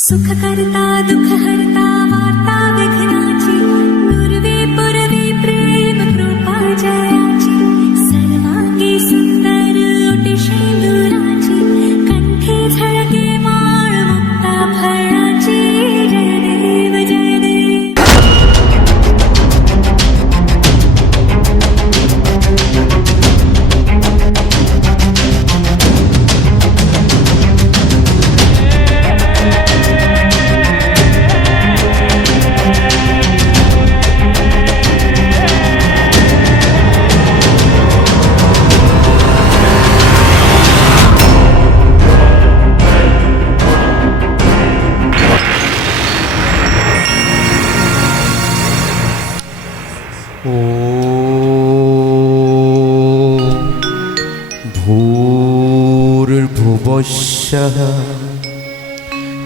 सुख करता दुख हरता वार्ता विघ्नाची नुरवी पुरवी प्रेम कृपा जयाची सर्वांगी सुंदर ओटी शेंदुराची कंठी झळके माळ मुक्ता फळाची जय देव जय देव। भूर्भुवस्सुः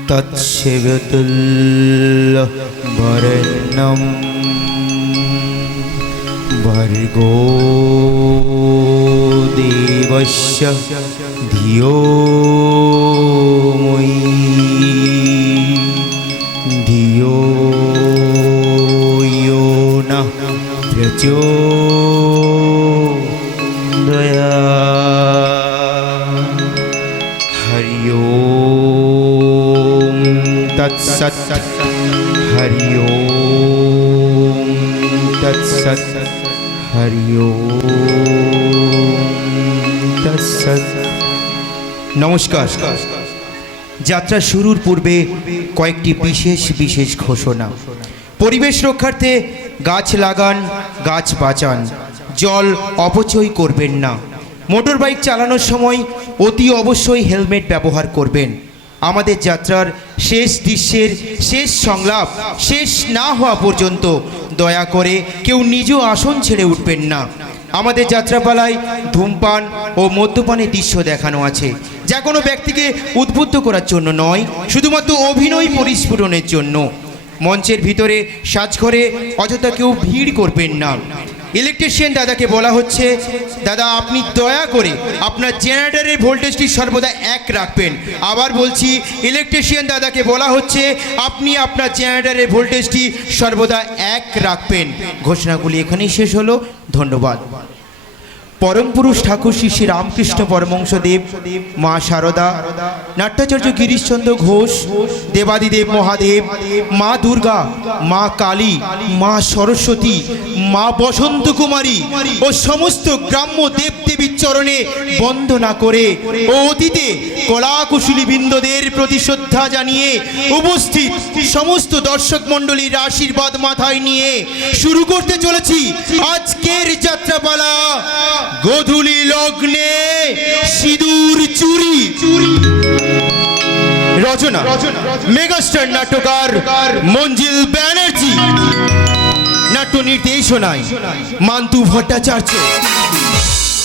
तत्सवितुर्वरेण्यं भर्गो देवस्य धियो यो नः प्रचोदयात्। हरि ओम तत्सत्। हरि ओम तत्सत्। हरि ओम तत्सत्। नमस्कार। যাত্রা শুরুর পূর্বে কয়েকটি বিশেষ বিশেষ ঘোষণা। পরিবেশ রক্ষার্থে গাছ লাগান, গাছ বাঁচান, জল অপচয় করবেন না। মোটর বাইক চালানোর সময় অতি অবশ্যই হেলমেট ব্যবহার করবেন। আমাদের যাত্রার শেষ দৃশ্যের শেষ সংলাপ শেষ না হওয়া পর্যন্ত দয়া করে কেউ নিজ আসন ছেড়ে উঠবেন না। আমাদের যাত্রাপালায় ধূমপান ও মদ্যপানের দৃশ্য দেখানো আছে, যা কোনো ব্যক্তিকে উদ্বুদ্ধ করার জন্য নয়, শুধুমাত্র অভিনয় পরিস্ফুটনের জন্য। মঞ্চের ভিতরে সাজঘরে অযথা কেউ ভিড় করবেন না। ইলেকট্রিশিয়ান দাদাকে বলা হচ্ছে, দাদা আপনি দয়া করে আপনার জেনারেটরের ভোল্টেজটি সর্বদা 1 রাখবেন। আবার বলছি, ইলেকট্রিশিয়ান দাদাকে বলা হচ্ছে আপনি আপনার জেনারেটরের ভোল্টেজটি সর্বদা 1 রাখবেন। ঘোষণাগুলি এখানেই শেষ হলো। ধন্যবাদ। পরম পুরুষ ঠাকুর শ্রী শ্রী রামকৃষ্ণ পরমহংসদেব, মা শারদা, নাট্যাচার্য গিরিশচন্দ্র ঘোষ, দেবাদিদেব মহাদেব, মা দুর্গা, মা কালী, মা সরস্বতী, মা বসন্ত কুমারী ও সমস্ত গ্রাম্য দেবদেবীর চরণে বন্দনা করে ও অতীতে কলাকুশলী বৃন্দদের প্রতি শ্রদ্ধা জানিয়ে উপস্থিত সমস্ত দর্শক মণ্ডলীর আশীর্বাদ মাথায় নিয়ে শুরু করতে চলেছি আজকের যাত্রাপালা। গোধূলি লগ্নে সিঁদুর চুরি। রচনা মেগাস্টার নাট্যকার মঞ্জিল ব্যানার্জি। নাট্য নির্দেশনায় মান্তু ভট্টাচার্য,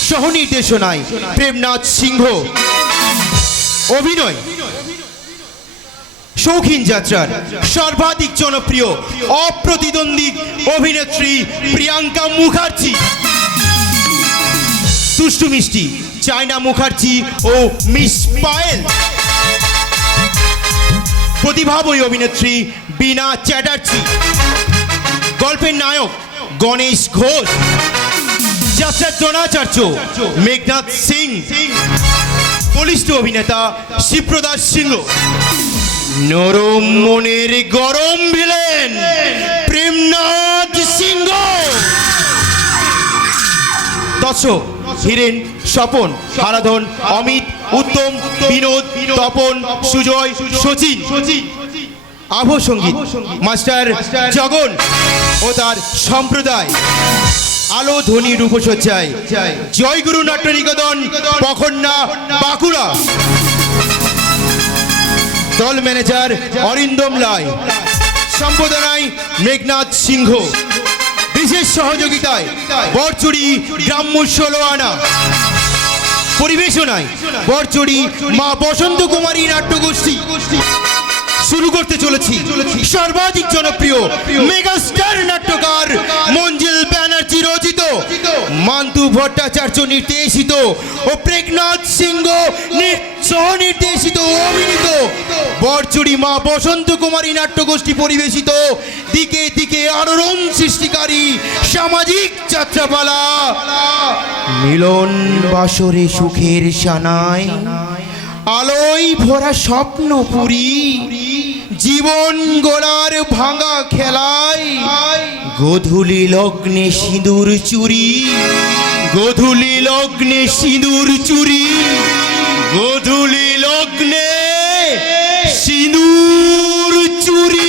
সহ নির্দেশনায় প্রেমনাথ সিংহ, অভিনয় শৌখিন যাত্রার সর্বাধিক জনপ্রিয় অপ্রতিদ্বন্দ্বী অভিনেত্রী প্রিয়াঙ্কা মুখার্জি, দুষ্টু মিষ্টি চায়না মুখার্জি ও মিস পায়েল, প্রতিভাময়ী অভিনেত্রী বীণা চ্যাটার্জি, গল্পের নায়ক গণেশ ঘোষ, যাত্রার দ্রোণাচার্য মেঘনাথ সিং, বলিষ্ঠ অভিনেতা শিবপ্রদাস সিংহ, নরম মনের গরম ভিলেন প্রেমনাথ সিংহ। দর্শক হিরেন, স্বপন, হারাধন, অমিত, উত্তম, বিনোদ, তপন, সুজয়, সচিন, আভ সঙ্গীত মাস্টার জগন ও তার সম্প্রদায়, আলো ধ্বনি রূপসজ্জায় জয়গুরু নাট্য নিকেতন, পখন্না, বাঁকুড়া। দল ম্যানেজার অরিন্দম রায়, সম্পাদনায় মেঘনাথ সিংহ, বিশেষ সহযোগিতায় বরচুরি গ্রাম্য 16 আনা, পরিবেশনায় বরচুরি মা বসন্ত কুমারী নাট্যগোষ্ঠী। শুরু করতে চলেছি সর্বাধিক জনপ্রিয় মেগাস্টার নাট্যকার মঞ্জিল ব্যানার্জি রচিত মান্তু ভট্টাচার্য নির্দেশিত ও প্রেগনাথ সিংহ নির্দেশিত অভিনীত বরচুরি মা বসন্ত কুমারী নাট্যগোষ্ঠী পরিবেশিত দিকে দিকে আলোড়ন সৃষ্টিকারী সামাজিক যাত্রাপালা মিলন বাসরে সুখের সানায় আলোয় ভরা স্বপ্নপুরী জীবন গোলার ভাঙা খেলায় গোধূলি লগ্নে সিঁদুর চুরি গোধূলি লগ্নে সিঁদুর চুরি গোধূলি লগ্নে সিঁদুর চুরি।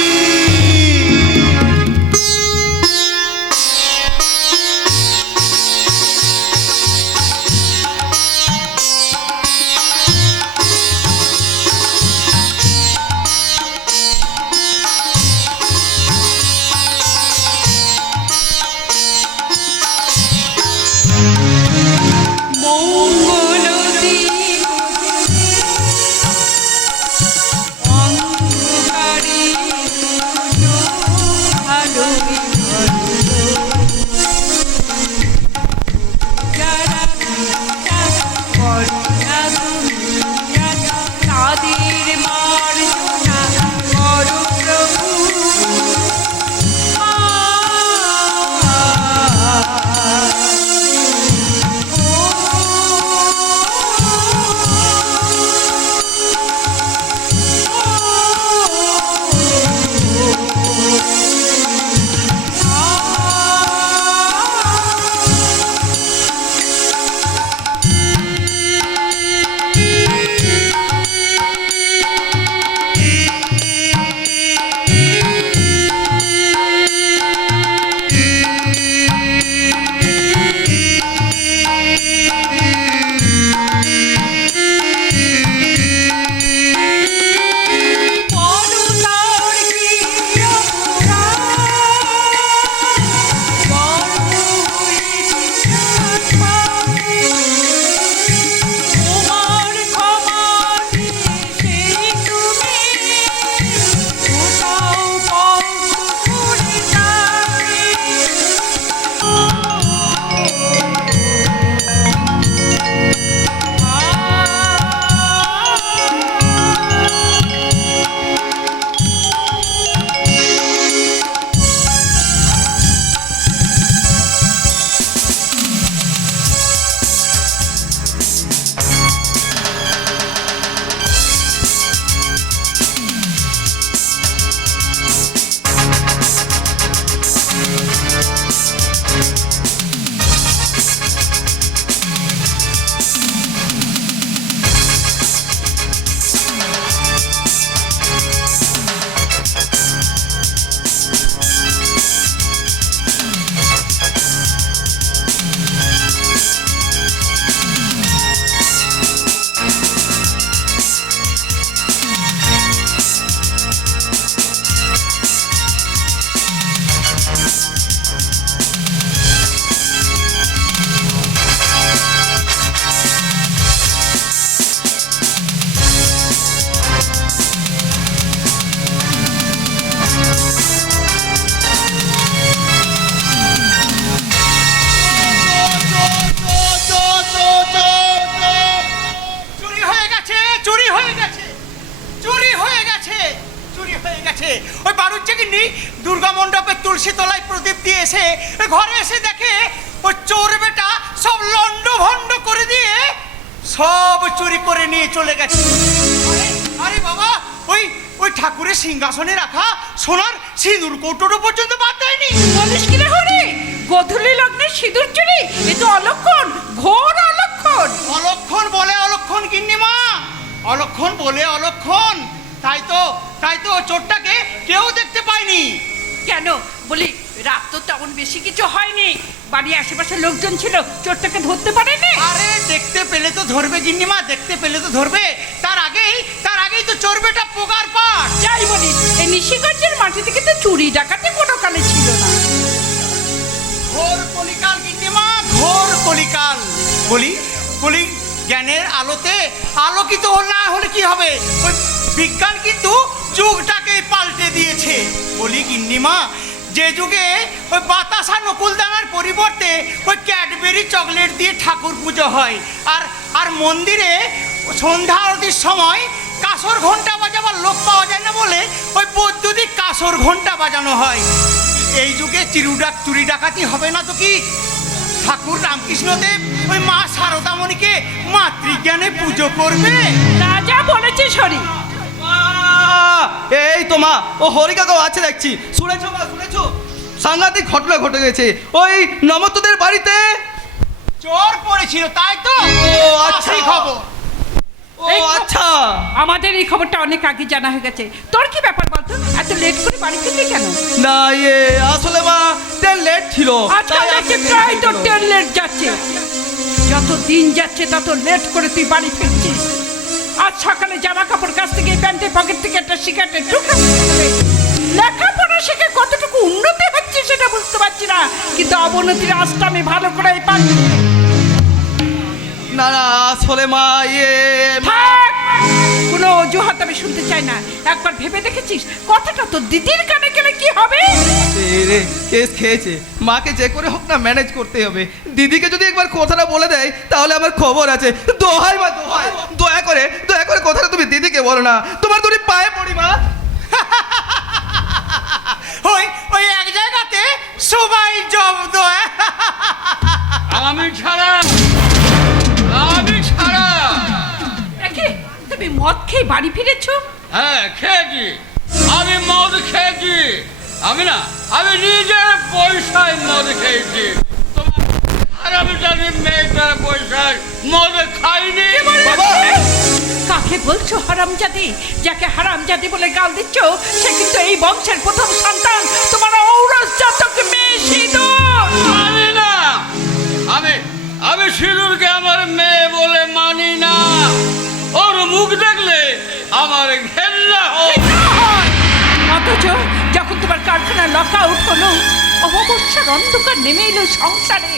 ওই বাড়ুজ্জে গিন্নি দুর্গা মণ্ডপের তুলসী তলায় প্রদীপ দিয়ে এসে ঘরে এসে দেখে ওই চোর বেটা সব লন্ড ভন্ড করে দিয়ে সব চুরি করে নিয়ে চলে গেছে। আরে বাবা, ওই ওই ঠাকুরের সিংহাসনে রাখা সোনার সিঁদুর কৌটোটা পর্যন্ত বাদ দেয়নি। বলিস কি রে হরি, গোধূলি লগ্নে সিঁদুর চুরি, এ তো অলক্ষণ, ঘোর অলক্ষণ। অলক্ষণ বলে অলক্ষণ গিন্নিমা, অলক্ষণ বলে অলক্ষণ। তাই তো চোরটাকে কেউ দেখতে পায়নি। কেন বলি, রাত তো তেমন বেশি কিছু হয়নি, বাড়ির আশেপাশে লোকজন ছিল, চোরটাকে ধরতে পারেনি। আরে দেখতে পেলে তো ধরবে গিন্নিমা, দেখতে পেলে তো ধরবে। তার আগেই তো চোর বেটা পোকার পাট। যাই বলি, এই নিশিগঞ্জের মাটি থেকে তো চুরি ডাকাতি কোনো কালে ছিল না। ঘোর কলিকাল গিন্নিমা, ঘোর কলিকাল। বলি জ্ঞানের আলোতে আলোকিত না হলে কি হবে? ওই বিজ্ঞান কিন্তু যুগটাকে পাল্টে দিয়েছে। বলি গিন্নিমা, যে যুগে ওই বাতাসা নকুলদানার পরিবর্তে ওই ক্যাডবেরি চকলেট দিয়ে ঠাকুর পুজো হয়, আর আর মন্দিরে সন্ধ্যা আরতির সময় কাসর ঘন্টা বাজাবার লোক পাওয়া যায় না বলে ওই বৈদ্যুতিক কাসর ঘন্টা বাজানো হয়। এই যুগে চুরি ডাকাতি হবে না তো কি? ঠাকুর রামকৃষ্ণদেব ওই মা শারদামণিকে মাতৃজ্ঞানে পুজো করবে। রাজা বলেছে শরী। এই তো মা, ও হরি কাকাও আছে দেখছি। শুনেছো মা, শুনেছো? সাংঘাতিক ঘটনা ঘটে গেছে ওই নমতদের বাড়িতে। চোর পড়েছিল তাই তো? ও আচ্ছা, সেই খবর। ও আচ্ছা। আমাদের এই খবরটা অনেক আগে জানা হয়ে গেছে। তোর কি ব্যাপার বলতো, এত লেট করে বাড়ি ফিরলি কেন? না আসলে মা ট্রেন লেট ছিল। আজকাল দেখছি প্রায় তোর ট্রেন লেট যাচ্ছে। যত দিন যাচ্ছে তত লেট করে তুই বাড়ি ফিরছিস। আজ সকালে জামা কাপড় কাছ থেকে প্যান্টের পকেট থেকে একটা সিগারেটের টুকরা লেখাপড়া শিখে কতটুকু উন্নতি হচ্ছে সেটা বুঝতে পারছি না, কিন্তু অবনতির আজটা আমি ভালো করে পাচ্ছি। না না আসলে মা থাক, কোনো অজুহাত আমি শুনতে চাই না। একবার ভেবে দেখেছিস কথাটা তোর দিদির কানে গেলে কি হবে? রে কেস খেয়েছে, মাকে যে করে হোক না ম্যানেজ করতে হবে। দিদিকে যদি একবার কথাটা বলে দেয় তাহলে আমার খবর আছে। দোহাই মা দোহাই, দয়া করে কথাটা তুমি দিদিকে বলো না। তোমার দুটি পায়ে পড়ি মা। ওই ওই এক জায়গাতে সবাই জব্দ। আমি ছাড়া একে, তুমি মদ খেয়ে বাড়ি ফিরেছো? হ্যাঁ খেয়েছি, আমি মদ খেয়েছি। আমি নিজের পয়সায় মদ খেয়েছি। আর আমি জানি মেয়েটার পয়সায় মদ খাইনি। কাকে বলছো হারামজাদি? যাকে হারামজাদি বলে গাল দিচ্ছ সে কিন্তু এই বংশের প্রথম সন্তান, তোমার ঔরস জাতক মেয়ে সিঁদুর। মানি না, আমি সিঁদুরকে আমার মেয়ে বলে মানি না। ওর মুখ দেখলে আমার ঘেন্না হয়। অথচ যখন তোমার কারখানা লক আউট হলো, অমাবস্যার অন্ধকার নেমে এলো সংসারে,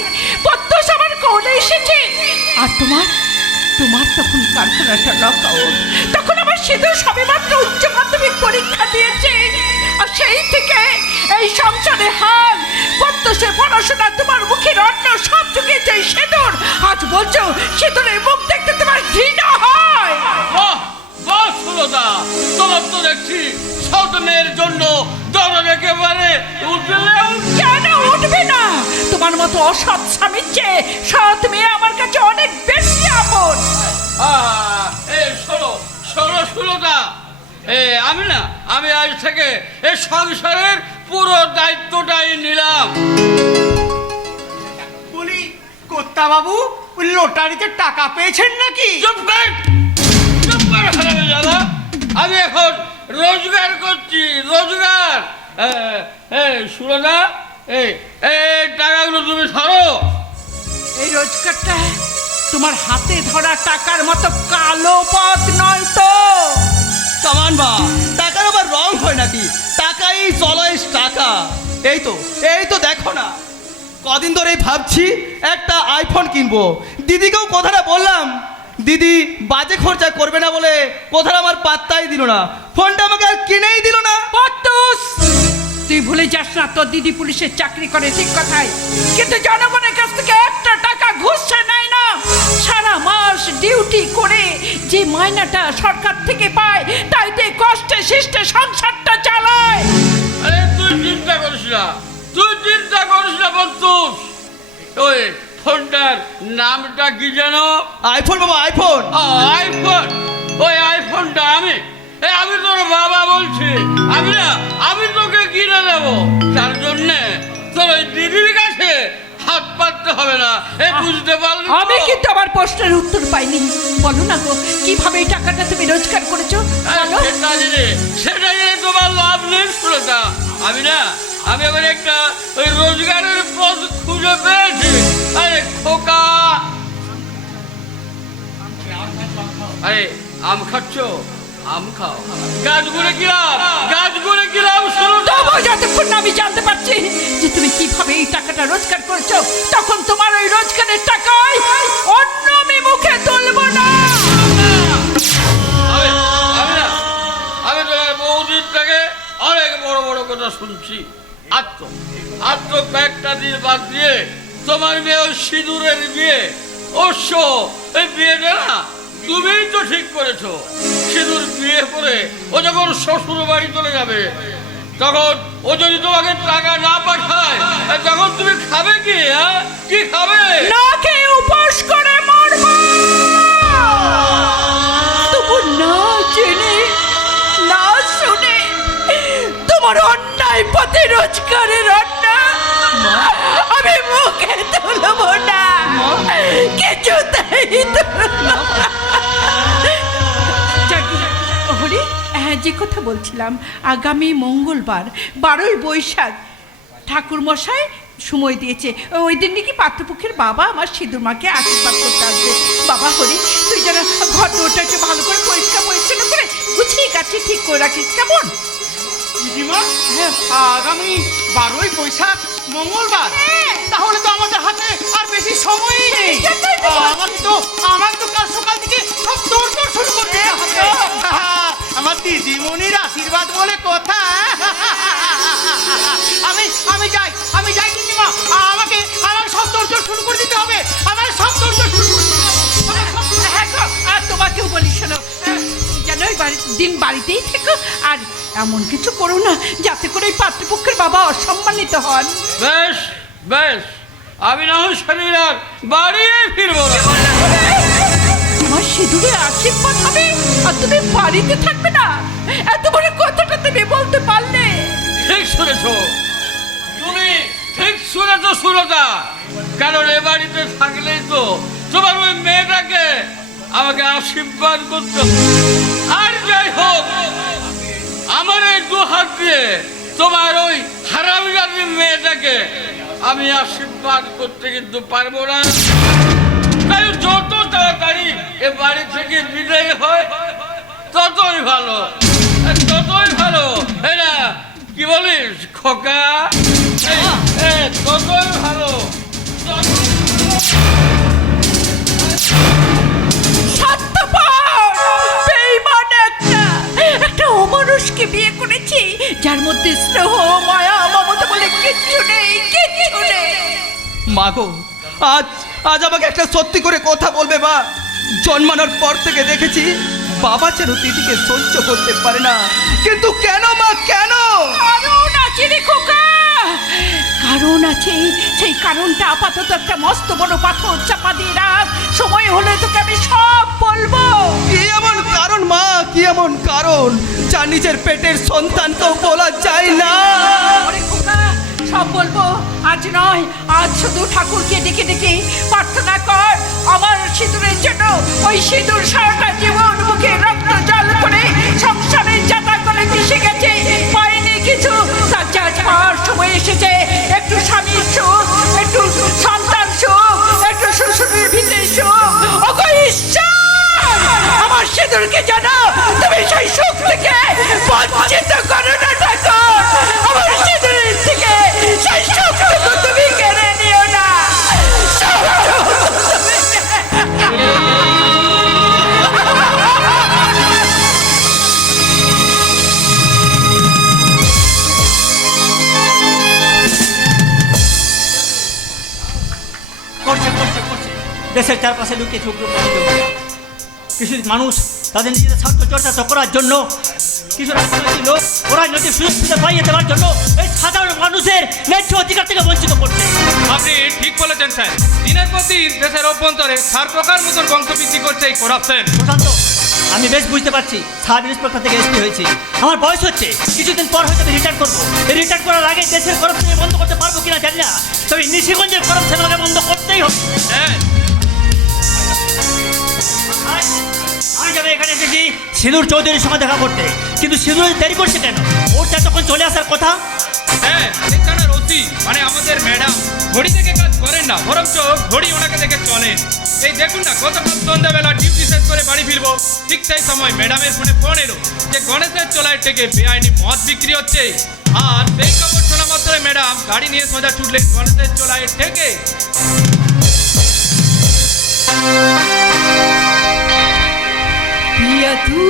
প্রত্যুষ আমার কোলে এসেছে। আর তোমার তখন কারখানাটা লক আউট। তখন আমার সিঁদুর সবেমাত্র উচ্চ মাধ্যমিক পরীক্ষা দিয়েছে। আর সেই থেকে এই সংসারে হাল প্রত্যুষে পড়াশোনা, তোমার মুখের অন্ন সব চুকিয়েছে এই সিঁদুর। আজ বলছো সিঁদুরের মুখ দেখতে তোমার ঘৃণা হয়? বাস হলো না, তোমার তো দেখছি সৎ মেয়ের জন্য দরদ একেবারে উঠলেও কেন উঠবে না? তোমার মতো অসৎ স্বামীর চেয়ে সৎ মেয়ে আমার কাছে অনেক বেশি আপন। ষোলোটা আমি আজ থেকে এই সংসারের পুরো দায়িত্বটাই নিলাম। বলি কর্তা বাবু, ওই লটারিতে টাকা পেয়েছেন নাকি? চুপ কর হারামে জাদা। আমি এখন রোজগার করছি, রোজগার। শুনো না, এই টাকাগুলো তুমি ধরো। এই রোজগারটা তোমার হাতে ধরা টাকার মতো কালো পথ নয় তো। কামান বা টাকার আবার রং হয় নাকি? টাকাই চলয় টাকা। এই তো দেখো না, কদিন ধরেই ভাবছি একটা আইফোন কিনবো। দিদিকেও কথাটা বললাম, দিদি বাজে খরচা করবে না বলে কথাটা আমার পাত্তাই দিল না। ফোনটা আমাকে আর কিনেই দিল না। পদ্মুস, তুই ভুলে যাস না তোর দিদি পুলিশের চাকরি করে, ঠিক কথাই, কিন্তু জনগণের কাছ থেকে একটা টাকা ঘুষ নেয় না। সারা মাস ডিউটি করে যে মাইনাটা সরকার থেকে পায় তাইতে কষ্টে শিষ্টে সংসারটা চালায়। আরে তুই চিন্তা করিস না বন্ধুস। ওই ফোনটার নামটা কি জানো? আইফোন বাবা, আইফোন। আইফোন। ওই আইফোনটা আমি তোর বাবা বলছি। আমি তোকে কিনে দেবো। তার জন্যে তোর ওই দিদির কাছে হাত পাততে হবে না। বুঝতে পারলি? আমি কিন্তু আমার প্রশ্নের উত্তর পাইনি। বলো না গো, কিভাবে এই টাকাটা তুমি রোজগার করেছো? বলো। সেটা জেনে তোমার লাভ নেই। শুনতা আমি আবার একটা ওই রোজগারের পথ খুঁজে পেয়েছি। আরে খোকা, আরে আম খাচ্ছ? আম খাও। গাছগুলো গিলাম শুরু। তবু যতক্ষণ না আমি জানতে পারছি যে তুমি কিভাবে এই টাকাটা রোজগার করেছো, তখন তোমার ওই রোজগারের টাকায় অন্য আমি মুখে তুলবো না। আমি তোমার বৌদির থেকে অনেক বড় বড় কথা শুনছি। আত্ম আত্ম কয়েকটা দিন বাদ দিয়ে তোমার মেয়ে ওই সিঁদুরের বিয়ে অবশ্য এই বিয়েটা না তুমিই তো ঠিক করেছো। সিঁদুর বিয়ে করে ও যখন শ্বশুর বাড়ি চলে যাবে তখন ও যদি তোমাকে টাকা না পাঠায় তখন তুমি খাবে কি? হ্যাঁ, কি খাবে? না খেয়ে উপোস করে মরব। তবু না জেনে না শুনে তোমার অন্যায় পথে রোজগারের অন্যায় আমি মুখে তুলব না, কিছুতেই তুলব না। হরি, হ্যাঁ, যে কথা বলছিলাম, আগামী মঙ্গলবার 12ই বৈশাখ ঠাকুর মশাই সময় দিয়েছে। ওই দিন নাকি পাত্রপক্ষের বাবা আমার সিঁদুর মাকে আশীর্বাদ করতে আসবে। বাবা হরি, তুই যেন ঘরটা একটু ভালো করে পরিষ্কার পরিচ্ছন্ন করে গুছিয়ে গাছিয়ে ঠিক করে রাখিস, কেমন? দিদিমা, আগামী 12ই বৈশাখ মঙ্গলবার, তাহলে তো আমাদের হাতে আর বেশি সময়ই নেই। আমার তো কাল সকাল থেকে সব দৌড় শুরু করতে হবে। আমার দিদিমণির আশীর্বাদ বলে কথা। আমি যাই দিদিমা, আমাকে সব দৌড় শুরু করে দিতে হবে। আমার সব দৌড় শুরু করতে হবে। হ্যাঁ গো, আর তোমাকেও বলি, শোনো, যেন ওই দিন বাড়িতেই থেকো, আর এমন কিছু করো না যাতে করে এই পাত্রপক্ষের বাবা অসম্মানিত হন। বেশ বেশ, আমি না হয় শনিবার বাড়ি ফিরবো না। তোমার সিঁদুরে আশীর্বাদ হবে আর তুমি বাড়িতে থাকবে না? এত বড় কথাটা তুমি বলতে পারলে? ঠিক শুনেছ তুমি, ঠিক শুনেছ সুরতা। কারণ এ বাড়িতে থাকলেই তো তোমার ওই মেয়েটাকে আমাকে আশীর্বাদ করতে হবে। আর যাই হোক, আমার এই দু হাত দিয়ে তোমার ওই হারামিজাতির মেয়েটাকে আমি আশীর্বাদ করতে কিন্তু পারবো না। তাই যত তাড়াতাড়ি এ বাড়ি থেকে বিদায় হয় ততই ভালো, ততই ভালো। এই না, কি বলিস খোকা? ততই ভালো। একটা অমানুষকে বিয়ে করেছি যার মধ্যে স্নেহ মায়া মমতা বলে কিচ্ছু নেই, কিচ্ছু নেই। মাগো, আজ আমাকে একটা সত্যি করে কথা বলবে মা? জন্মানোর পর থেকে দেখেছি বাবা যেন দিদিকে সহ্য করতে পারে না, কিন্তু কেন মা, কেন? কারণ আছে রে খোকা, কারণ আছে। সেই কারণটা আপাতত একটা মস্ত বড় পাথর চাপা দিয়ে রাখ, সময় হলে তোকে আমি সব বলবো। কি এমন কারণ মা, কি এমন কারণ যা নিজের পেটের সন্তানকেও বলা যায় না? ওরে খোকা, সব বলবো, আজ নয়, আজ শুধু ঠাকুরকে ডেকে ডেকে প্রার্থনা কর আমার সিঁদুরের জন্য। ওই সিঁদুর সারাটা জীবন মুখে রক্ত জল করে সংসারের যাতা করে মিশে গেছে, পায়নি কিছু। তার যা যাওয়ার সময় এসেছে, একটু স্বামীর সুখ, একটু সন্তান সুখ, একটু শ্বশুরের ভিতরে সুখ। ওগো ঈশ্বর, আমার সিঁদুরকে জানো তুমি সেই সুখ থেকে বঞ্চিত করো না ঠাকুর। আমার সিঁদুরের থেকে সেই সুখটুকু তুমি কেড়ে নিও না। করছে দেশের চারপাশে লুকিয়ে ঝুঁকড়ো কিছু মানুষ তাদের নিজেদের স্বার্থ চর্চা করার জন্য, কিছু রাজনৈতিক লোক ওরা রাজনৈতিক সুযোগ সুবিধা পাইয়ে দেওয়ার জন্য এই সাধারণ মানুষের ন্যায্য অধিকার থেকে বঞ্চিত করছে। আপনি ঠিক বলেছেন স্যার, দিনের পর দিন দেশের অভ্যন্তরে সার প্রকার মতন বংশবৃদ্ধি করছে এই করাপশন। প্রশান্ত, আমি বেশ বুঝতে পারছি, সাব ইন্সপেক্টর থেকে এসপি হয়েছি, আমার বয়স হচ্ছে, কিছুদিন পর হয়তো আমি রিটায়ার করবো। এই রিটায়ার করার আগে দেশের করাপশন বন্ধ করতে পারবো কিনা জানি না, তবে নিশিগঞ্জের করাপশন আমাকে বন্ধ করতেই হবে। হ্যাঁ, আমি যাবে এখানে এসেছি সিঁদুর চৌধুরীর সঙ্গে দেখা করতে, কিন্তু সিঁদুর দেরি করছে কেন? ওরটা তখন চলে আসার কথা। হ্যাঁ, এখানে রতি মানে আমাদের ম্যাডাম ঘড়ি দেখে কাজ করেন না, বরঞ্চ ঘড়ি ওনাকে দেখে চলেন। এই দেখুন না, গতকাল সন্ধ্যাবেলা ডিউটি শেষ করে বাড়ি ফিরবো, ঠিক সেই সময় ম্যাডামের ফোন এলো যে গণেশের চোলায় থেকে বেআইনি মদ বিক্রি হচ্ছে। আর সেই খবর শোনা মাত্রই ম্যাডাম গাড়ি নিয়ে সোজা ছুটলেন গণেশের চোলায় থেকে। पिया तू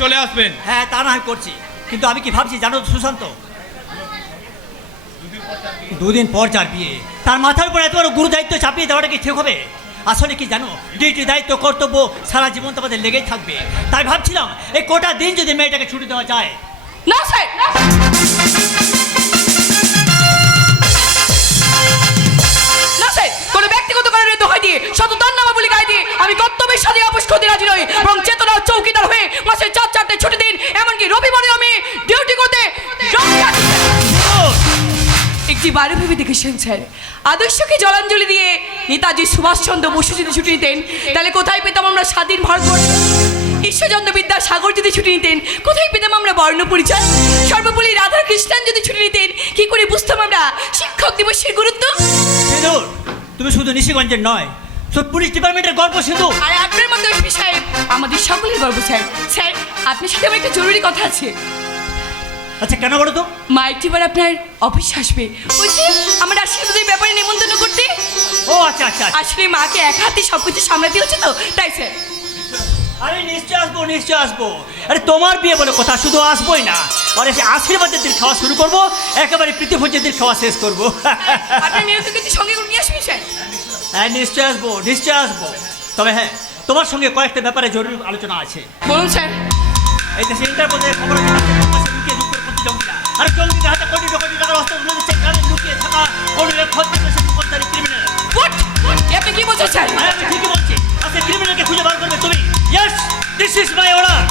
চলে আসবেন। হ্যাঁ, তা না হয় করছি, কিন্তু আমি কি ভাবছি জানো তো সুশান্ত, 2 দিন পর যার বিয়ে, তার মাথার উপর এত বড় গুরু দায়িত্ব চাপিয়ে দেওয়াটা কি ঠিক হবে? আসলে কি জানো, ডিউটি, দায়িত্ব, কর্তব্য সারা জীবন তোমাদের লেগেই থাকবে। তাই ভাবছিলাম এই কোটা দিন যদি মেয়েটাকে ছুটি দেওয়া যায়। না স্যার, না স্যার, কোনো ব্যক্তিগত কারণে দোহাই দিয়ে শততার নামাবলী গায়ে দিয়ে আমি কর্তব্যের সাথে আপোষ করতে রাজি নই, এবং চেতনা চৌকিদার হয়ে মাসে 4-4টে ছুটি দিন, এমনকি রবিবারে আমি ডিউটি করতে একটি বারে ভেবে দেখেছেন স্যার, আদর্শকে জলাঞ্জলি দিয়ে নেতাজি সুভাষচন্দ্র বসু যদি ছুটি নিতেন, তাহলে কোথায় পেতাম আমরা স্বাধীন ভারতবর্ষ? ঈশ্বরচন্দ্র বিদ্যাসাগর যদি ছুটি নিতেন, কোথায় পেতাম আমরা বর্ণ পরিচয়? সর্বোপরি রাধা কৃষ্ণান যদি ছুটি নিতেন, কি করে বুঝতাম আমরা শিক্ষক দিবসের গুরুত্ব? সিঁদুর, তুমি শুধু নিশিগঞ্জের নয়, সব পুলিশ ডিপার্টমেন্টের গর্ব সিঁদুর। আর আপনার মধ্যে ওই সাহেব আমাদের সকলের গর্ব স্যার। স্যার, আপনার সাথে আমার একটা জরুরি কথা আছে। আচ্ছা, কেন বলো তো? মা একটিবার আপনার অফিস আসবে, ওই যে আমার আশীর্বাদের ব্যাপারে নিমন্ত্রণ করতে। ও আচ্ছা আচ্ছা আচ্ছা। আসলে মাকে এক হাতে সব কিছু সামলাতে হচ্ছে তো, তাই স্যার। আরে নিশ্চয় আসবো, নিশ্চয় আসবো। আরে তোমার বিয়ে বলে কথা, শুধু আসবোই না, আর এসে আশীর্বাদের দিন খাওয়া শুরু করবো, একেবারে প্রীতিভোজের দিন খাওয়া শেষ করবো। আপনার মেয়েকে কিন্তু সঙ্গে করে নিয়ে আসবেন স্যার। হ্যাঁ, নিশ্চয় আসবো, নিশ্চয় আসবো। তবে হ্যাঁ, তোমার সঙ্গে কয়েকটা ব্যাপারে জরুরি আলোচনা আছে। বলুন স্যার। এই দেশে ইন্টারপোলের খবর আছে, লুকিয়ে যুক্তপন্থী জঙ্গিরা, আরে জঙ্গিদের হাতে কোটি কোটি টাকার অস্ত্র তুলে দিচ্ছে, গ্রামে লুকিয়ে থাকা কোনো এক হত্যাকারী মুখোশধারী ক্রিমিনাল। What? আপনি কি বলছেন স্যার? আমি ঠিকই বলছি, আজকে ক্রিমিনালকে খুঁজে বার করবে তুমি। Yes, this is my order.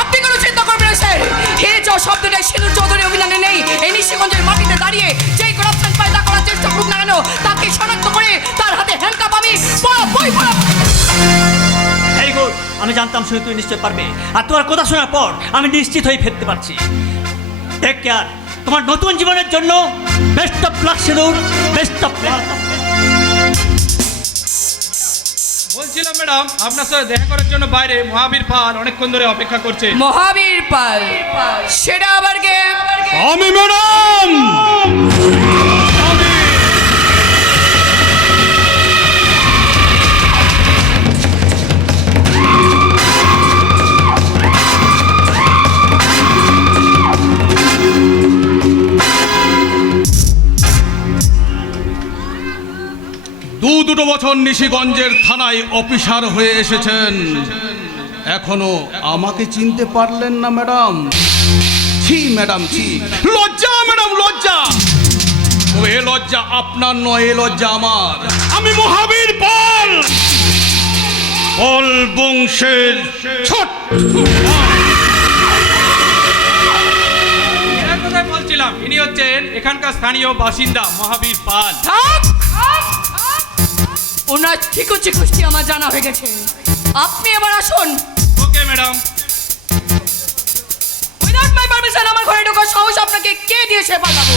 আপনি কোনো চিন্তা করবেন না স্যার, হেরে যাওয়া শব্দটা সিঁদুর চৌধুরী অভিযানে নেই। এই নিশিগঞ্জের মাটিতে দাঁড়িয়ে যেই করাপশন পায়দা করার চেষ্টা করুক না কেন, তাকে শনাক্ত করে তার হাতে হ্যান্ডকাপ আমি বই পড়াবো। ভেরি গুড, আমি জানতাম শুধু তুই নিশ্চয় পারবে, আর তোমার কথা শোনার পর আমি নিশ্চিত হয়ে ফিরতে পারছি। টেক কেয়ার, তোমার নতুন জীবনের জন্য বেস্ট অফ লাক সিঁদুর, বেস্ট অফ লাক। বলছিলাম ম্যাডাম, আপনার সাথে দেখা করার জন্য বাইরে মহাবীর পাল অনেকক্ষণ ধরে অপেক্ষা করছে। মহাবীর পাল, সেটা আবার কে? আমি ম্যাডাম। দুটো বছর নিশিগঞ্জের থানায় অফিসার হয়ে এসেছেন, এখনো আমাকে চিনতে পারলেন না ম্যাডাম? ছি ম্যাডাম, ছি, লজ্জা ম্যাডাম, লজ্জা। এ লজ্জা আপনার নয়, এ লজ্জা আমার। আমি মহাবীর পাল, পাল বংশের ছোট। কোথায় বলছিলাম, ইনি হচ্ছেন এখানকার স্থানীয় বাসিন্দা মহাবীর পাল। ওনার ঠিকুচি কুষ্টি আমার জানা হয়ে গেছে, আপনি এবার আসুন। Okay madam. Without my permission আমার ঘরে ঢোকার সাহস আপনাকে কে দিয়েছে পালাবো?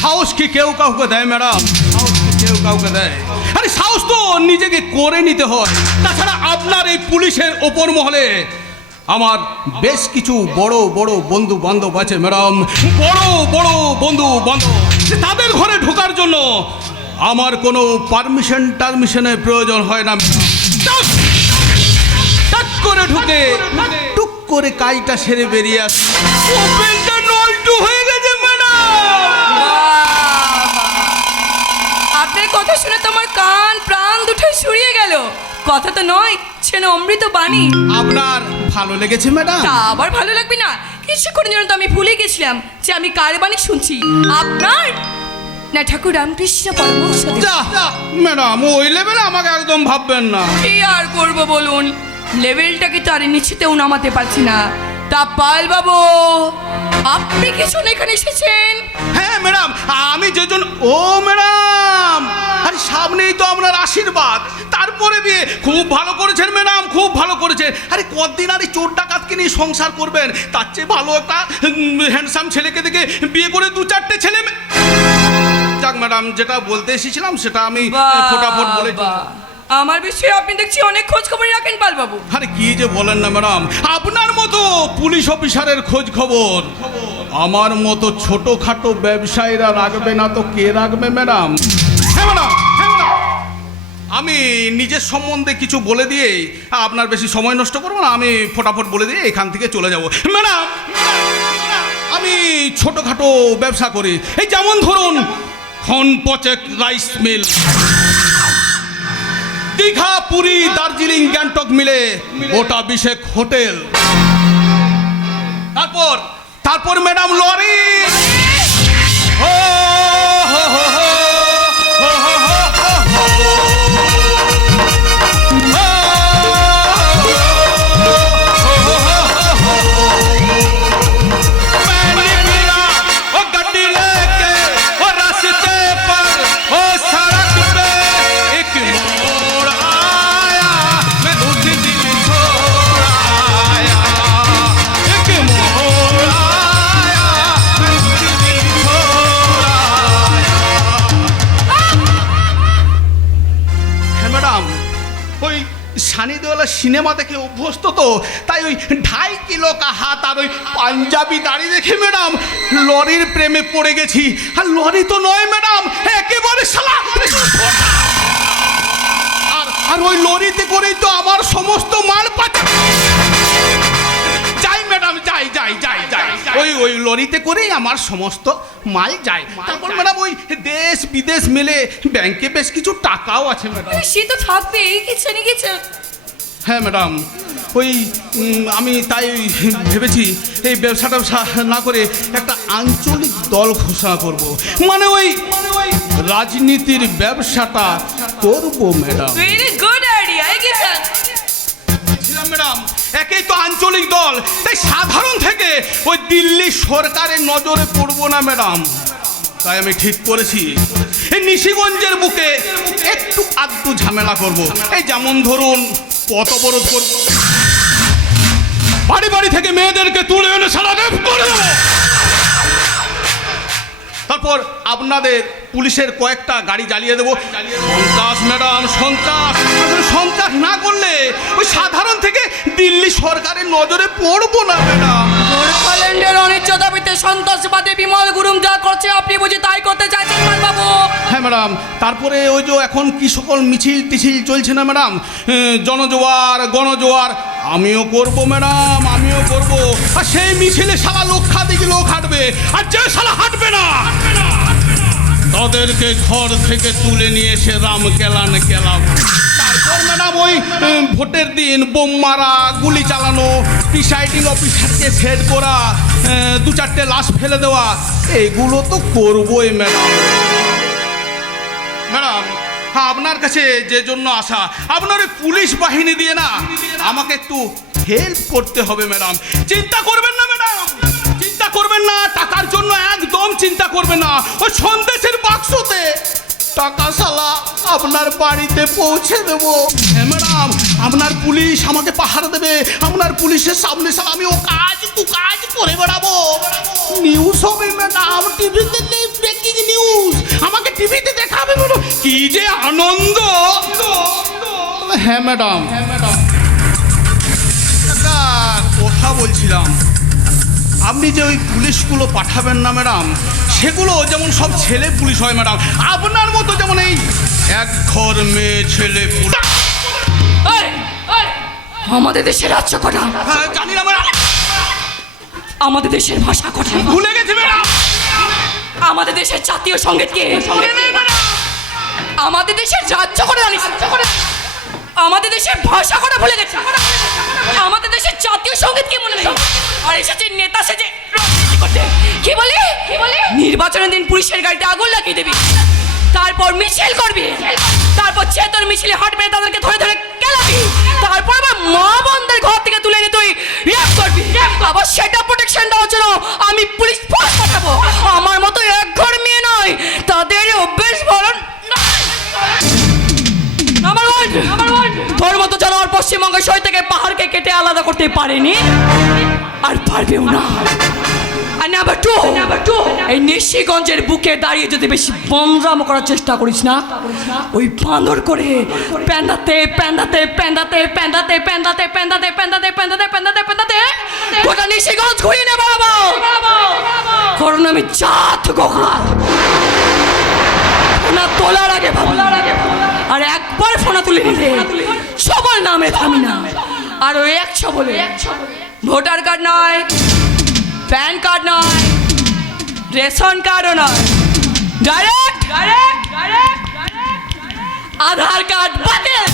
সাহস কি কেউ কাউকে দেয় ম্যাডাম? সাহস কি কেউ কাউকে দেয়? আরে সাহস তো নিজেকে করে নিতে হয়। তাছাড়া আপনার এই পুলিশের ওপর মহলে আমার বেশ কিছু বড় বড় বন্ধু বান্ধব আছে ম্যাডাম, বড় বড় বন্ধু বান্ধব। তাদের ঘরে ঢোকার জন্য আমার কোনো টারমিশনের প্রয়োজন হয় না। টাক করে ঢুকে টুক করে কাজটা সেরে বেরিয়ে আসে। ওপেনটা নলটু হয়ে গেছে ম্যাডাম। আপনার কথা শুনে তোমার কান প্রাণ দুটো শুরিয়ে গেল। কথা তো নয়, ছেলে অমৃত বাণী। আপনার ভালো লেগেছে ম্যাডাম? তা আবার ভালো লাগবে না? কিছুক্ষণের জন্য তো আমি ভুলে গেছিলাম যে আমি কার বাণী শুনছি, আপনার না ঠাকুর রামকৃষ্ণ পরমহংস। ম্যাডাম, ওই লেভেলে আমাকে একদম ভাববেন না। কি আর করবো বলুন, লেভেলটাকে তো আর নিচেতেও নামাতে পারছি না। তা পাল বাবু, আপনি কি শুনে এখানে এসেছেন? হ্যাঁ ম্যাডাম, আমি যেজন। ও ম্যাডাম, আরে সামনেই তো আপনার আশীর্বাদ, তারপরে বিয়ে। খুব ভালো করেছেন ম্যাডাম, খুব ভালো করেছেন। আরে কতদিন আর এই চোর ডাকাতকে নিয়ে সংসার করবেন? তার চেয়ে ভালো একটা হ্যান্ডসাম ছেলেকে দেখে বিয়ে করে 2-4টে ছেলে। যাক ম্যাডাম, যেটা বলতে এসেছিলাম সেটা আমি ফটাফট বলে। আমার বিষয়ে আপনি দেখছি অনেক খোঁজ খবর রাখেন পাল বাবু। আরে কি যে বলেন না ম্যাডাম, আপনার মতো পুলিশ অফিসারের খোঁজ খবর আমার মতো ছোটখাটো ব্যবসায়ীরা রাখবে না তো কে রাখবে ম্যাডাম? হ্যাঁ ম্যাডাম, আমি নিজের সম্বন্ধে কিছু বলে দিয়ে আপনার বেশি সময় নষ্ট করবো না, আমি ফটাফট বলে দিয়ে এখান থেকে চলে যাব। ম্যাডাম, আমি ছোটোখাটো ব্যবসা করি, এই যেমন ধরুন খনপচেক রাইস মিল, দীঘা, পুরী, দার্জিলিং, গ্যাংটক মিলে গোটা 20 হোটেল। তারপর ম্যাডাম লরি, ও হো হো হো, হো হো হো হো হো, मैंने मिला वो गड्डी लेके वो रास्ते पर वो सड़क पे एक मोड़ आया, मैं उस दिल छोड़ आया, एक मोड़ आया, मैं उस दिल छोड़ आया। হ্যাঁ ম্যাডাম, ওই সানি দেওয়ালা সিনেমা দেখে অভ্যস্ত তো, তাই ওই 2.5 কিলো কা হাত আর ওই পাঞ্জাবি দাড়ি দেখে ম্যাডাম লরির প্রেমে পড়ে গেছি। আর লরি তো নয় ম্যাডাম, একেবারে শালা। আর ওই লরিতে করেই তো আমার সমস্ত মাল পাচ্ছে। যাই ম্যাডাম, যাই যাই যাই যাই, ওই লরিতে করেই আমার সমস্ত মাল যায়। তারপর ম্যাডাম ওই দেশ বিদেশ মিলে ব্যাংকে বেশ কিছু টাকাও আছে ম্যাডাম। সে তো থাকবেই, কিছু না কিছু। হ্যাঁ ম্যাডাম, ওই আমি তাই ভেবেছি এই ব্যবসা না করে একটা আঞ্চলিক দল ঘোষণা করব, মানে ওই রাজনীতির ব্যবসাটা করব ম্যাডাম। ভেরি গুড আইডিয়া, এগিয়ে ম্যাডাম, একেই তো আঞ্চলিক দল, তাই সাধারণ থেকে ওই দিল্লি সরকারের নজরে পড়বো না ম্যাডাম। তাই আমি ঠিক করেছি এই নিশিগঞ্জের বুকে একটু আধটু ঝামেলা করব। এই যেমন ধরুন পথ অবরোধ করব, বাড়ি বাড়ি থেকে মেয়েদেরকে তুলে এনে সারা রেপ করে দেবো। তারপর আপনাদের পুলিশের কয়েকটা গাড়ি জ্বালিয়ে দেবো। সন্ত্রাস ম্যাডাম, সন্ত্রাস। সন্ত্রাস না করলে ওই সাধারণ থেকে দিল্লি সরকারের নজরে পড়বো না ম্যাডাম। গোর্খাল্যান্ডের অনিশ্চয়তা ভিত্তিতে সন্ত্রাসবাদী বিমল গুরুম যা করছে আপনি বুঝি তাই করতে চাইছেন বাবু? হ্যাঁ ম্যাডাম, তারপরে ওই যে এখন কি সকল মিছিল টিছিল চলছে না ম্যাডাম, জনজোয়ার, গণজোয়ার, আমিও করব ম্যাডাম, আমিও করব। আর সেই মিছিলে সারা লক্ষাধিক লোক হাঁটবে, আর যে সারা হাঁটবে না তাদেরকে ঘর থেকে তুলে নিয়ে এসে রাম কেলান কেলাম। তারপর ম্যাডাম ওই ভোটের দিন বোম মারা, গুলি চালানো, প্রিসাইডিং অফিসারকে সেট করা, 2-4টে লাশ ফেলে দেওয়া, এগুলো তো করবোই ম্যাডাম। ম্যাডাম, হ্যাঁ, আপনার কাছে যে জন্য আসা, আপনার ওই পুলিশ বাহিনী দিয়ে না আমাকে একটু হেল্প করতে হবে ম্যাডাম। চিন্তা করবেন না ম্যাডাম, চিন্তা করবেন না, টাকার জন্য একদম চিন্তা করবেন না। ওই সন্দেশের বাক্সতে টাকা শালা আপনার বাড়িতে পৌঁছে দেবো। হ্যাঁ ম্যাডাম, আপনার পুলিশ আমাকে পাহারা দেবে, আপনার পুলিশের সামনে শালা আমি ও কাজ করে বেড়াবো। নিউজ হবে ম্যাডাম, টিভিতে ব্রেকিং নিউজ, আমাকে টিভিতে দেখাবে ম্যাডাম, কি যে আনন্দ। হ্যাঁ ম্যাডাম, একটা কথা বলছিলাম, আপনি যে ওই পুলিশগুলো পাঠাবেন না ম্যাডাম, সেগুলো যেমন সব ছেলে পুলিশ হয় ম্যাডাম, আপনার মতো যেমন এই এক ঘর মেয়ে ছেলে পুলিশ। আমাদের দেশের রাজ্য কটা? হ্যাঁ, জানি না ম্যাডাম, আমাদের দেশের ভাষা কটা? ভুলে গেছি ম্যাডাম। আমাদের দেশের জাতীয় সঙ্গীত কে? আমাদের দেশের রাজ্য কটা জানিস? আমাদের দেশের ভাষা কটা ভুলে গেছে? আমাদের দেশের জাতীয় সঙ্গীত কি মনে নেই? আর এসেছে নেতা সেজে রাজনীতি করতে। কি বলি? নির্বাচনের দিন পুলিশের গাড়িতে আগুন লাগিয়ে দিবি, তারপর মিছিল করবি, তারপর চেতন মিছিলে হাঁটবে, তাদেরকে ধরে ধরে কেলাবি, তারপর আবার মা বোনদের ঘর থেকে তুলে এনে তুই রেপ করবি, আবার সেটা প্রোটেকশন দেওয়ার জন্য আমি পুলিশ ফোর্স পাঠাবো। আমার মতো এক ঘর মেয়ে নয়, তাদের অভ্যেস বরণ। নাম্বার ওয়ান, তোর মতো জানোয়ার পশ্চিমবঙ্গের সই থেকে পাহাড়কে কেটে আলাদা করতে পারেনি, আর পারবেও না। আর নাম্বার টু, এই নিশিগঞ্জের বুকে দাঁড়িয়ে যদি বেশি বনরাম করার চেষ্টা করিস না, ওই বাঁদর করে প্যান্দাতে প্যান্দাতে প্যান্দাতে প্যান্দাতে প্যান্দাতে প্যান্দাতে প্যান্দাতে প্যান্দাতে প্যান্দাতে প্যান্দাতে গোটা নিশিগঞ্জ ঘুরিয়ে নেবো। কারণ আমি জাত গোখা না তোলার আগে ভাবো, আর আর একবার ফোনা তুলে নিলে সবার নামে থামি না। আর ওই 100 বলে ভোটার কার্ড নয়, প্যান কার্ড নয়, রেশন কার্ডও নয়, ডাইরেক্ট আধার কার্ড বাতিল।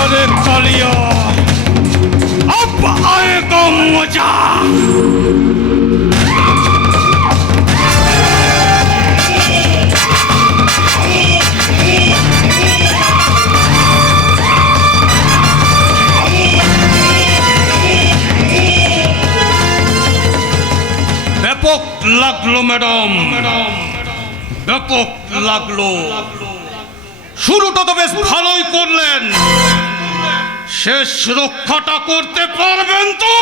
अरे कालिया अब आएगा मजा। ব্যাপক লাগলো ম্যাডাম, ব্যাপক লাগলো। শুরুটা তো বেশ ভালোই করলেন, শেষ রক্ষাটা করতে পারবেন তো?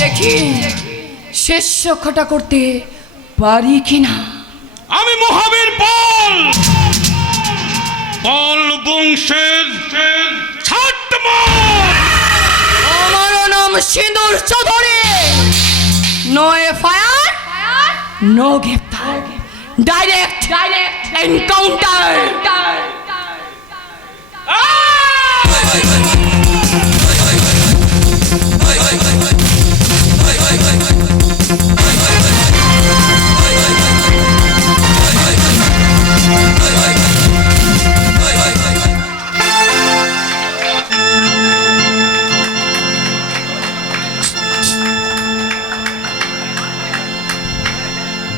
দেখি শেষ রক্ষাটা করতে পারি কিনা। আমি মহাবীর পাল, পাল বংশের ছাটমার। আমারও নাম সিন্দুর চৌধুরী। নো এফআইআর, নো গ্রেপ্তার, ডাইরেক্ট এনকাউন্টার।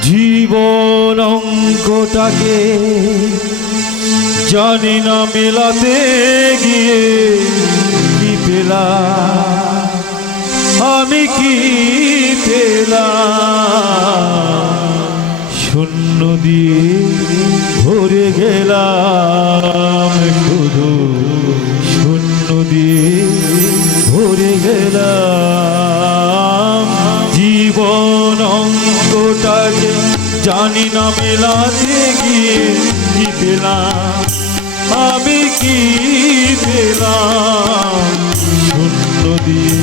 জীবন অঙ্কটাকে জানি না মেলাতে গিয়ে কি পেলাম, আমি কি পেলাম, শূন্য দিয়ে ভরে গেলাম, শুধু শূন্য দিয়ে ভরে গেলাম। জীবন অঙ্কটাকে জানি না মেলাতে গিয়ে কি পেলাম, আমি কি পেলাম, শূন্য দিয়ে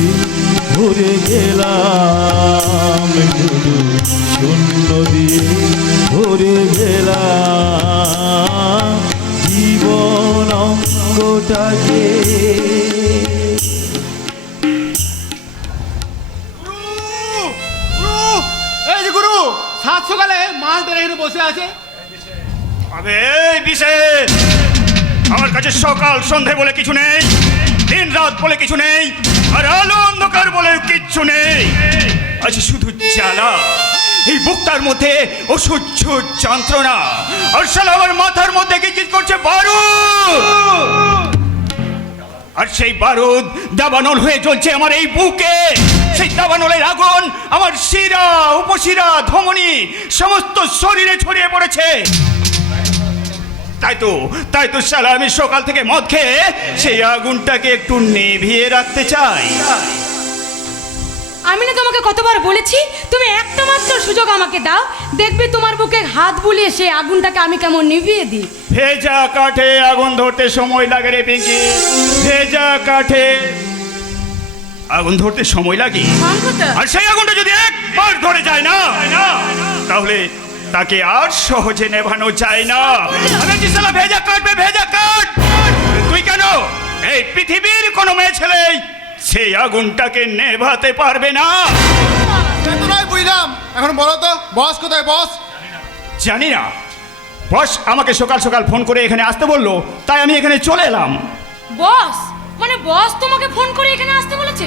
ভরে গেলাম, শুধু শূন্য দিয়ে ভরে গেলাম জীবন অঙ্কটাকে। এই যে গুরু, সাত সকালে মাল ধরে এখানে বসে আছে। আবে এই বিশেষ, আমার কাছে সকাল সন্ধে বলে কিছু নেই, দিন রাত বলে কিছু নেই, আর আলো অন্ধকার বলে কিচ্ছু নেই। আছে শুধু জ্বালা, এই বুকটার মধ্যে অসহ্য যন্ত্রণা। আর শালা আমার মাথার মধ্যে কি করছে বারুদ, আর সেই বারুদ দাবানল হয়ে জ্বলছে আমার এই বুকে। সেই দাবানলের আগুন আমার শিরা, উপশিরা, ধমনী সমস্ত শরীরে ছড়িয়ে পড়েছে। তাই তো শালা আমি সকাল থেকে মদ খেয়ে সেই আগুনটাকে একটু নিভিয়ে রাখতে চাই। আমি না তোমাকে কতবার বলেছি, তুমি একটা মাত্র সুযোগ আমাকে দাও, দেখবে তোমার বুকে হাত বুলিয়ে সেই আগুনটাকে আমি কেমন নিভিয়ে দিই। ভেজা কাঠে আগুন ধরতে সময় লাগে রে পিঙ্কি, ভেজা কাঠে আগুন ধরতে সময় লাগে। আর সেই আগুনটা যদি একবার ধরে যায় না, তাহলে তাকে আর সহজে নেভানো যায় না। আমি কি শালা ভেজা কাটবে, ভেজা কাট। তুই কেন, এই পৃথিবীর কোনো মেয়ে ছেলে সেই আগুনটাকে নেভাতে পারবে না। বুঝলাম, এখন বলো তো বস কোথায়? বস জানি না, বস আমাকে সকাল সকাল ফোন করে এখানে আসতে বললো, তাই আমি এখানে চলে এলাম। বস মানে বস তোমাকে ফোন করে এখানে আসতে বলেছে?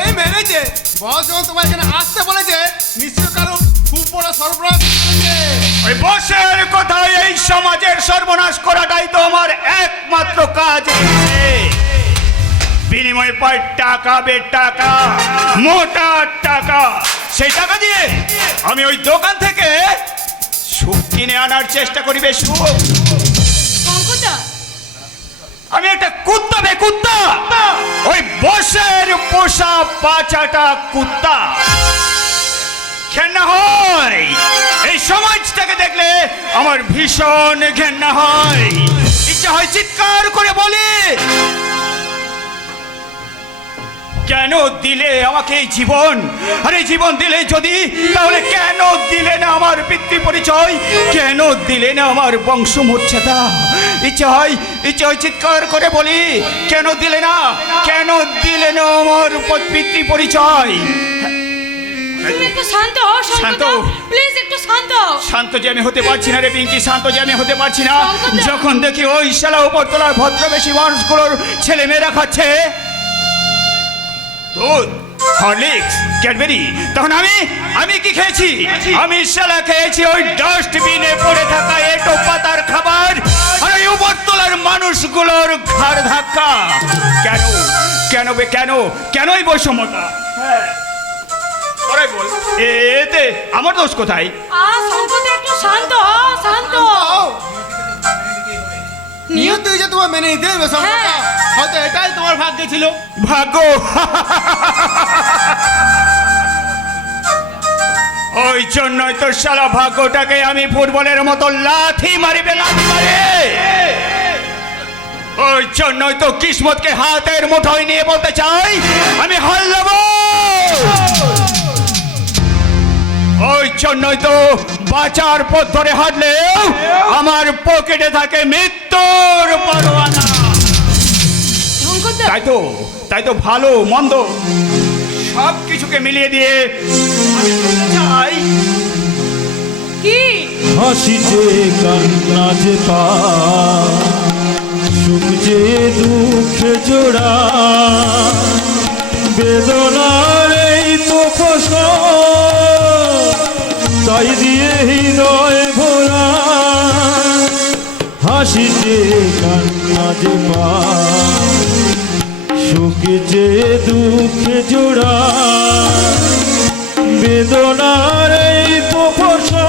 এই মেরেছে বস যখন তোমার এখানে আসতে বলেছে, নিশ্চয় কারণ খুব বড় সর্বনাশ করেছে। ওই বসের কথায় এই সমাজের সর্বনাশ করাটাই তো আমার একমাত্র কাজ। বিনিময়ে পায় টাকা, টাকা, মোটা টাকা। সেই টাকা দিয়ে আমি ওই দোকান থেকে সুখ কিনে আনার চেষ্টা করি। বেশ আমি একটা কুত্তা, কুত্তা, ওই বসের পোষা বাচ্চাটা কুত্তা। ঘেন্না হয়। এই সমাজটাকে দেখলে আমার ভীষণ ঘেন্না হয়। ইচ্ছা হয় চিৎকার করে বলি, কেন দিলে আমাকে এই জীবন? আরে জীবন দিলে যদি, তাহলে কেন দিলে না আমার পিতৃ পরিচয়? কেন দিলে না আমার বংশমর্যাদা? ইচ্ছা হয় চিৎকার করে বলি, কেন দিলে না, কেন দিলে না আমার পিতৃ পরিচয়? তুমি একটু শান্ত হও, শান্ত। প্লিজ একটু শান্ত হও। শান্ত যে আমি হতে পারছি না রে পিঙ্কি, শান্ত যে আমি হতে পারছি না। শঙ্করদা। যখন দেখি ওই শালা উপরতলার ভদ্রবেশী মানুষগুলোর ছেলে মেয়েরা খাচ্ছে দুধ, হরলিক্স, ক্যাডবেরি, তখন আমি কি খেয়েছি? আমি শালা খেয়েছি ওই ডাস্টবিনে পড়ে থাকা এটো পাতার খাবার আর ওই উপরতলার মানুষগুলোর ঘাড় ধাক্কা। কেন কেন বে কেন কেন এই বৈষম্যতা? হ্যাঁ তোরাই বল, এতে আমার দোষ কোথায়? শঙ্করদা একটু শান্ত হও, শান্ত হও। নিয়ত যে তোমার মেনে নিতে হবে শঙ্করদা। হ্যাঁ। হয়তো এটাই তোমার ভাগ্যে ছিল। ভাগ্য? ওই জন্যই তো শালা ভাগ্যটাকে আমি ফুটবলের মতো লাথি মারিবে, লাথি মারে। ওই জন্যই তো কিসমতকে হাতের মুঠোয় নিয়ে বলতে চাই আমি হাল দেব। ওই জন্যই তো বাঁচার পথ ধরে হাঁটলেও আমার পকেটে থাকে মৃত্যুর পরোয়ানা। শঙ্করদা, তাই তো ভালো মন্দ সব কিছুকে মিলিয়ে দিয়ে আমি বলতে চাই, কি হাসি যে কান্না যে পা, সুখ যে দুঃখে জোড়া, বেদনার এই তো ফসল, তাই দিয়ে হৃদয় ভরা। হাসি যে কান্না যে পা, সুখ যে দুঃখে জোড়া, বেদনার এই তো ফসল,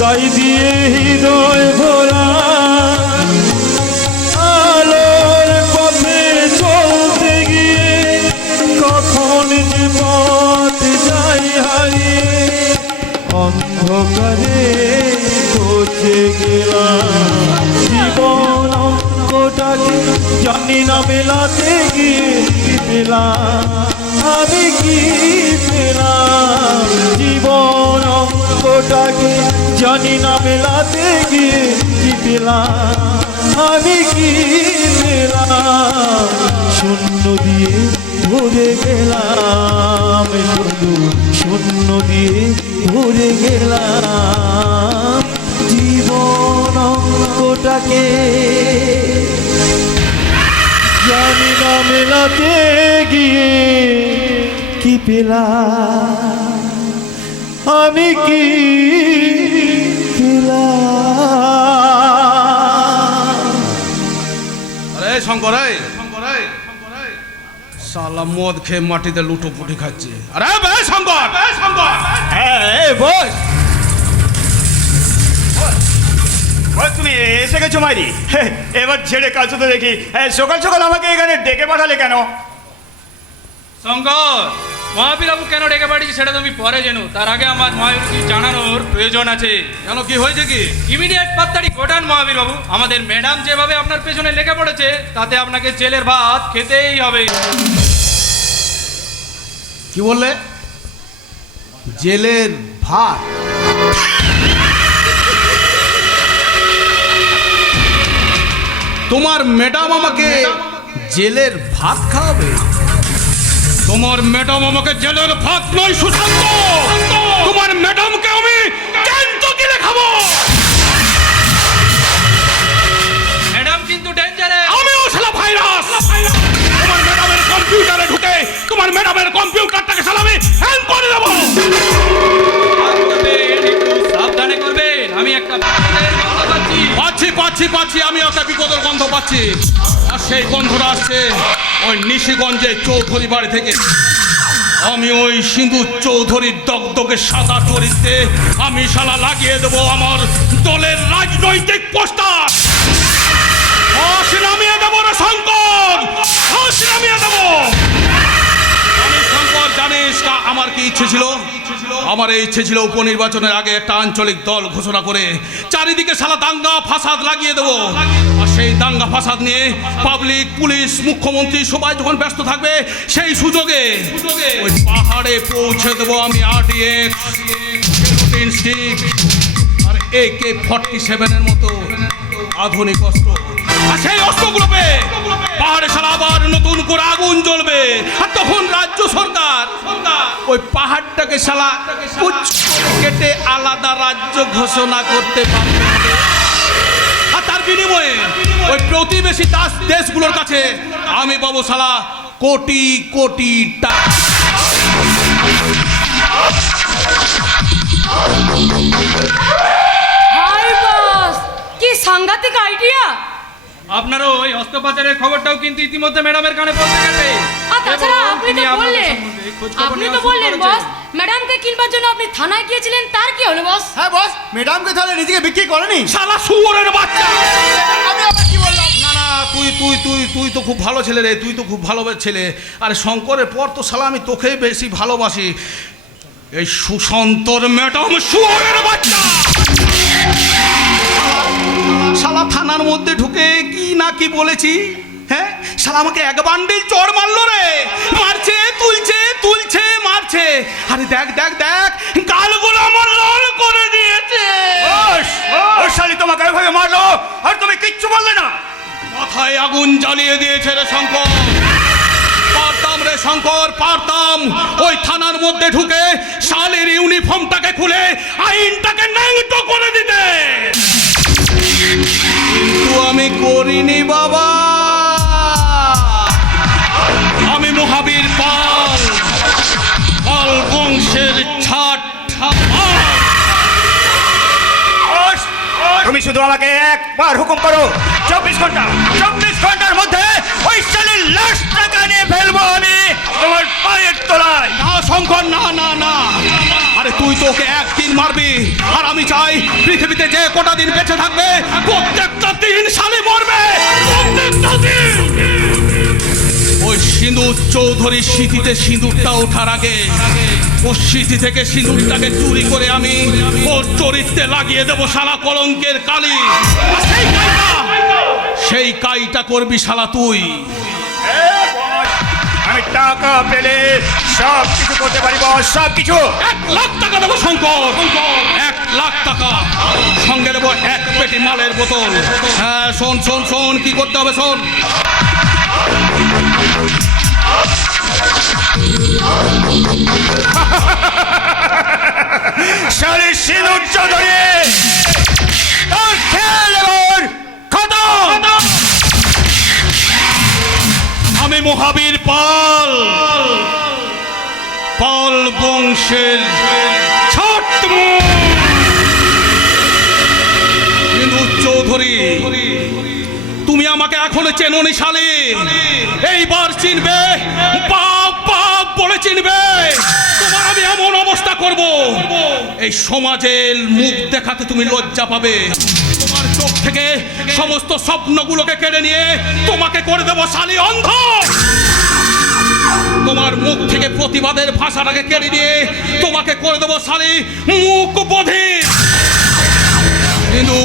তাই দিয়ে হৃদয় ভরা। আলোর পথে চলতে গিয়ে কখন যে পথ যাই হারিয়ে, অন্ধকারে পৌঁছে গেলাম। জীবন অঙ্কটাকে জানি না মেলাতে গিয়ে কি পেলাম, আমি কি পেলাম? জীবন অঙ্কটাকে জানি না মেলাতে গিয়ে কি পেলাম, আমি কি পেলাম? শূন্য দিয়ে ভরে গেলাম, শুধু শূন্য দিয়ে ভরে গেলাম। জীবন অঙ্কটাকে জানি না মেলাতে গিয়ে কি পেলাম, আমি কি পেলাম? আরে শঙ্কর, শালা মদ খেয়ে মাটিতে লুটো পুটি খাচ্ছে। আরে বে শঙ্কর, হ্যাঁ বস, তুমি এসে গেছো মাইরি। এবার ছেড়ে কাজ তো দেখি। সকাল সকাল আমাকে এখানে ডেকে পাঠালে কেন? শঙ্কর, মহাবীরবাবু কেন ডেকে পাঠিয়েছি সেটা তুমি পরে জানো, তার আগে আমার মহাবীরকে জানানোর প্রয়োজন আছে। কেন, কি হয়েছে কি? ইমিডিয়েট পাত্তাড়ি ঘটান মহাবীরবাবু। আমাদের ম্যাডাম যেভাবে আপনার পেছনে লেগে পড়েছে তাতে আপনাকে জেলের ভাত খেতেই হবে। কি বললে? জেলের ভাত? তোমার ম্যাডাম আমাকে জেলের ভাত খাওয়াবে? তোমার ম্যাডাম আমাকে জেলের ভাত নয় সুশান্ত, তোমার ম্যাডামকে আমি জ্যান্ত গিলে খাবো। ম্যাডাম কিন্তু ডেঞ্জারে। আমিও শালা ভাইরাস। তোমার ম্যাডামের কম্পিউটারে ঢুকে তোমার ম্যাডামের কম্পিউটারটাকে শালা আমি হ্যাং করে দেবো। একটু সাবধানে করবেন, আমি একটা বিপদের গন্ধ পাচ্ছি, আমি একটা বিপদের গন্ধ পাচ্ছি। আর সেই গন্ধটা আসছে ওই নিশিগঞ্জে চৌধুরী বাড়ি থেকে। আমি ওই সিন্ধু চৌধুরীর দগদগে সাদা চরিত্রে আমি শালা লাগিয়ে দেবো আমার দলের রাজনৈতিক পোস্টার। হাস নামিয়ে দেবো রে শঙ্কর, হাস নামিয়ে দেবো। আমি শঙ্কর, জানিস আমার কি ইচ্ছে ছিল? আমার এই ইচ্ছে ছিল উপনির্বাচনের আগে একটা আঞ্চলিক দল ঘোষণা করে চারিদিকে শালা দাঙ্গা ফাসাদ লাগিয়ে দেবো। আর সেই দাঙ্গা ফাসাদ নিয়ে পাবলিক, পুলিশ, মুখ্যমন্ত্রী সবাই যখন ব্যস্ত থাকবে, সেই সুযোগে ওই পাহাড়ে পৌঁছে দেবো আমি RDX, স্টিক আর AK-47 মতো আধুনিক অস্ত্র। আর সেই অস্ত্রগুলো পেয়ে পাহাড়ে শালা আবার নতুন করে আগুন জ্বলবে। আর তখন রাজ্য সরকার ওই পাহাড়টাকে শালা কুচ করে কেটে আলাদা রাজ্য ঘোষণা করতে পারবে। আর তার বিনিময়ে ওই প্রতিবেশী দেশগুলোর কাছে আমি পাবো শালা কোটি কোটি টাকা। হাই বস, কি সাংঘাতিক আইডিয়া! আপনারও ওই অস্ত্রোপচারের খবরটাও কিন্তু ইতিমধ্যে ম্যাডামের কানে পৌঁছে গেছে। আর তাছাড়া আপনি তো আপনাদের বললেন, সম্বন্ধে খোঁজ খবর আপনি নেওয়া তো শুরু বললেন করেছেন। বস, ম্যাডামকে কিনবার জন্য আপনি থানায় গিয়েছিলেন, তার কি হলো বস? হ্যাঁ বস, ম্যাডামকে তাহলে নিজেকে বিক্রি করেনি? শালা শুয়োরের বাচ্চা! আমি আবার কি বললাম? না না, তুই তো খুব ভালো ছেলে রে, তুই তো খুব ভালো ছেলে। আরে শঙ্করের পর তো শালা আমি তোকেই বেশি ভালোবাসি। এই সুশান্তর ম্যাডাম শুয়োরের বাচ্চা শালা থানার মধ্যে ঢুকে কি না কি বলেছি। হ্যাঁ, শালা আমাকে এক বান্ডিল চড় মারলো রে, মারছে, তুলছে, মারছে। আরে দেখ গালগুলো আমার লাল করে দিয়েছে। ওই শালি তোমাকে এভাবে মারলো আর তুমি কিচ্ছু বললে না? মাথায় আগুন জ্বালিয়ে দিয়েছে রে শঙ্কর। পারতাম রে শঙ্কর, পারতাম ওই থানার মধ্যে ঢুকে শালের ইউনিফর্মটাকে খুলে আইনটাকে ন্যাংটো করে দিতে, কিন্তু আমি করিনি বাবা। আমি মহাবীর পাল বংশের ছাট। তুমি শুধু আমাকে একবার হুকুম করো, 24 ঘন্টার মধ্যে ওই শালির লাশটাকে নিয়ে ফেলবো আমি তোমার পায়ের তলায়। না শঙ্কর, না। আরে তুই তো ওকে একদিন মারবি, আর আমি চাই পৃথিবীতে যে কটা দিন বেঁচে থাকবে প্রত্যেকটা দিন শালি মরবে, প্রত্যেকটা দিন। ওই সিঁদুর চৌধুরীর স্মৃতিতে সিঁদুরটা ওঠার আগে ওর স্মৃতি থেকে সিঁদুরটাকে চুরি করে আমি ওর চরিত্রে লাগিয়ে দেবো শালা কলঙ্কের কালি। আর সেই কাইটা করবি শালা তুই। আমি টাকা পেলে সব কিছু করতে পারি বস, সব কিছু। 1 লাখ টাকা দেবো শঙ্কর, 1 লাখ টাকা। সঙ্গে দেবো 1 পেটি মালের বোতল। হ্যাঁ শোন কি করতে হবে শোন। শালির সিঁদুর চৌধুরী তোর খেল এবার খতম। আমি মহাবীর পাল বংশের ছোট্ট সিঁদুর চৌধুরী। তুমি আমাকে এখনো চেনোনি শালি, এইবার চিনবে, বাপ বলে চিনবে। তোমার আমি এমন অবস্থা করব, এই সমাজের মুখ দেখাতে তুমি লজ্জা পাবে। তোমার চোখ থেকে সমস্ত স্বপ্নগুলোকে কেড়ে নিয়ে তোমাকে করে দেবো শালি অন্ধ। তোমার মুখ থেকে প্রতিবাদের ভাষাটাকে কেড়ে নিয়ে তোমাকে করে দেবো শালি মুখ বধির। কিন্তু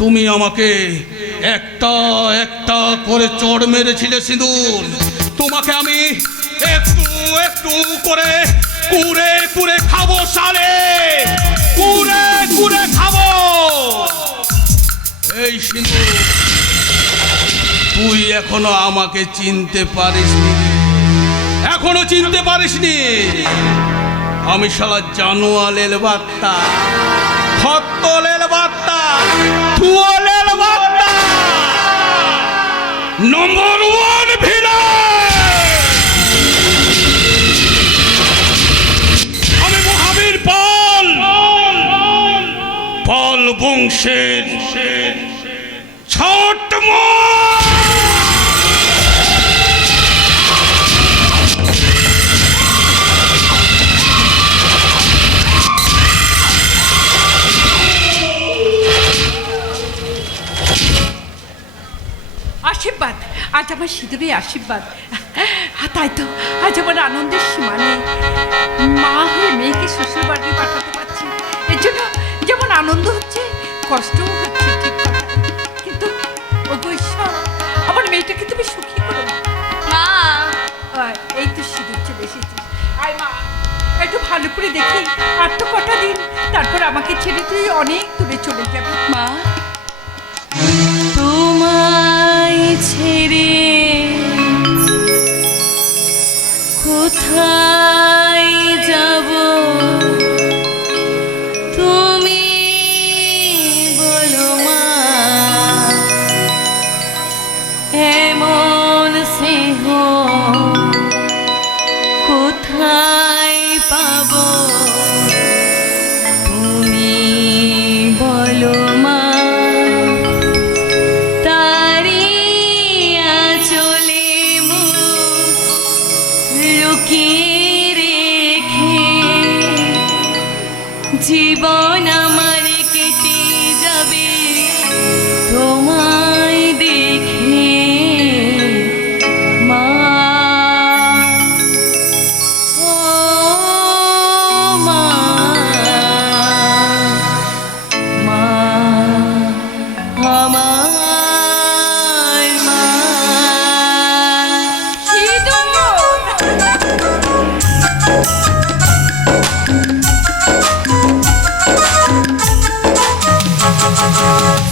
তুমি আমাকে একটা করে চড় মেরেছিলে সিঁদুর। তোমাকে আমি একটু করে কুরে খাবো শালে, কুরে খাবো। এই সিঁদুর, তুই এখনো আমাকে চিনতে পারিসনি, এখনো চিনতে পারিসনি। আমি শালা জানোয়ালের বার্তা, খত্তলের বার্তা, তুয়ালের বার্তা, নম্বর 1 ভিলেন। আমি মহাবীর পাল বংশের ছোট আশীর্বাদ, আজ আমার সিঁদুরে আশীর্বাদ। তাই তো আজ আমার আনন্দের সীমা নেই। মা হয়ে মেয়েকে শ্বশুর বাড়ি পাঠাতে পারছি, এর জন্য যেমন আনন্দ হচ্ছে কষ্টও হচ্ছে, ঠিক কথা। কিন্তু ওগো ঈশ্বর, আমার মেয়েটাকে তুমি সুখী করো। মা এই তো সিঁদুর চলে এসেছিস। আয় মা, একটু ভালো করে দেখি, আর তো কটা দিন, তারপর আমাকে ছেড়ে তুই অনেক দূরে চলে যাবি। মা তোমায় ছেড়ে কোথায় যাব তুমি বলো মা, এমন স্নেহ কোথায় পাবো তুমি বলো মা, তারি আঁচলে মুখ লুকিয়ে রেখে জীবন আমার কেটে যাবে তোমায় দেখে মা। ও মা, মা আমার মা।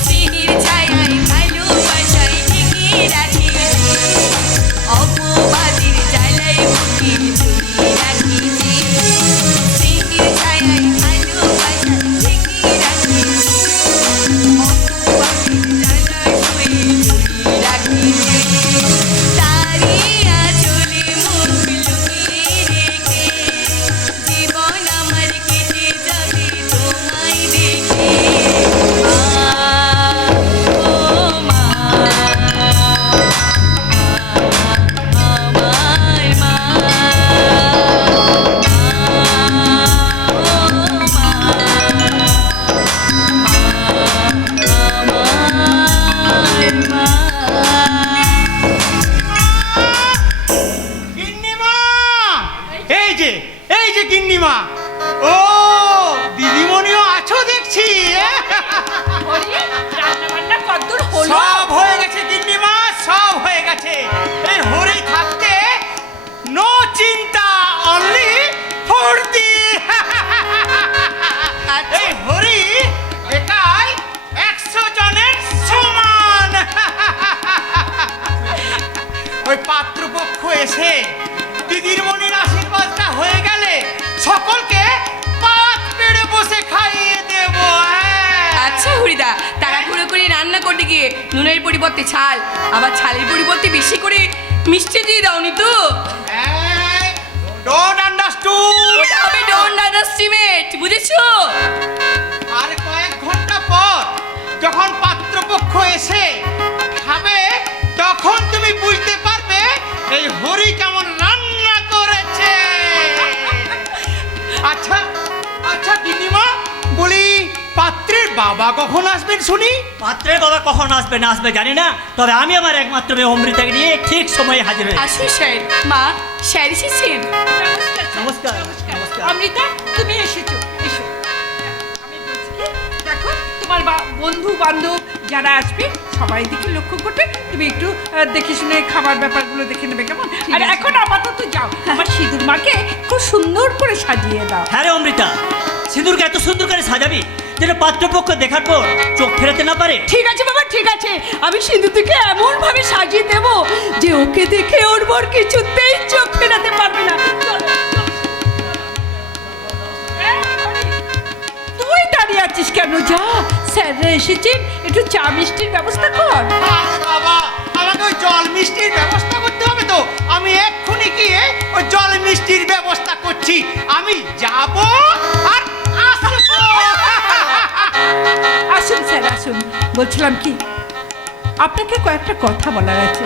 সিঁড়ির ছায়ায় ভালোবাসায় ঢেকে রাখি, অপবাদের জ্বালায় বুকে ঝুলিয়ে রাখিছি। সিঁড়ির ছায়ায় ভালোবাসায় ঢেকে রাখি, অপবাদের জ্বালায় শুয়ে ঝুলিয়ে রাখিছি। তারি আঁচলে মুখ লুকিয়ে রেখে জীবন আমার কেটে যাবে তোমায় দেখে। গিন্নিমা, এই যে গিন্নিমা। ও দিদিমণিও আছো দেখছি। রান্না বান্না কদ্দূর হলো? সব হয়ে গেছে গিন্নিমা, সব হয়ে গেছে। এই হরি থাকতে নো চিন্তা, অনলি ফুর্তি। এই হরি একাই 100 জনের সমান। ওই পাত্রপক্ষ এসে দিদির মনির আশীর্বাদটা হয়ে গেলে সকলকে পাত পেড়ে বসে খাইয়ে দেব। আচ্ছা হরিদা, তাড়াহুড়ো করে রান্না করতে গিয়ে নুনের পরিবর্তে ছাল, আবার ছালের পরিবর্তে বেশি করে মিষ্টি দিয়ে দাওনি তো? Don't understood. ওটা হবে ডোন্ট আন্ডারস্টিমেট, বুঝেছো? আর কয়েক ঘন্টা পর যখন পাত্রপক্ষ এসে খাবে, তখন তুমি বুঝতে পারবে এই হরি কেমন রান্না করেছে। আচ্ছা আচ্ছা গিন্নিমা, বলি পাত্রের বাবা কখন আসবেন শুনি? পাত্রের বাবা কখন আসবে না আসবে জানি না, তবে আমি আমার একমাত্র মেয়ে অমৃতাকে নিয়ে ঠিক সময়ে হাজির হয়ে। আসুন স্যার। মা, স্যার এসেছেন। নমস্কার। নমস্কার। অমৃতা, তুমি এসেছো, এসো। আমি বলছি কি, দেখো তোমার বন্ধু বান্ধব যারা আসবে সবাই দিকে লক্ষ্য করবে, তুমি একটু দেখে শুনে খাবার ব্যাপারগুলো দেখে নেবে, কেমন? আর এখন আপাতত যাও, আমার সিঁদুর মাকে খুব সুন্দর করে সাজিয়ে দাও। হ্যাঁ রে অমৃতা, সিঁদুরকে এত সুন্দর করে সাজাবি যেন পাত্রপক্ষ দেখার পর চোখ ফেরাতে না পারে। ঠিক আছে বাবা, ঠিক আছে, আমি সিঁদুরটিকে এমন ভাবে সাজিয়ে দেব যে ওকে দেখে ওর বর কিছুতেই চোখ ফেরাতে পারবে না। চলো, চলো। তুই দাঁড়িয়ে আছিস কেন? যা, স্যাররা এসেছেন, একটু চা মিষ্টির ব্যবস্থা কর। আরে বাবা, আমাকে ওই জল মিষ্টির ব্যবস্থা করতে হবে তো। আমি এক্ষুনি গিয়ে ওই জল মিষ্টির ব্যবস্থা করছি। আমি যাব আর আসবো। আসুন স্যার, আসুন। বলছিলাম কি, আপনাকে কয়েকটা কথা বলার আছে।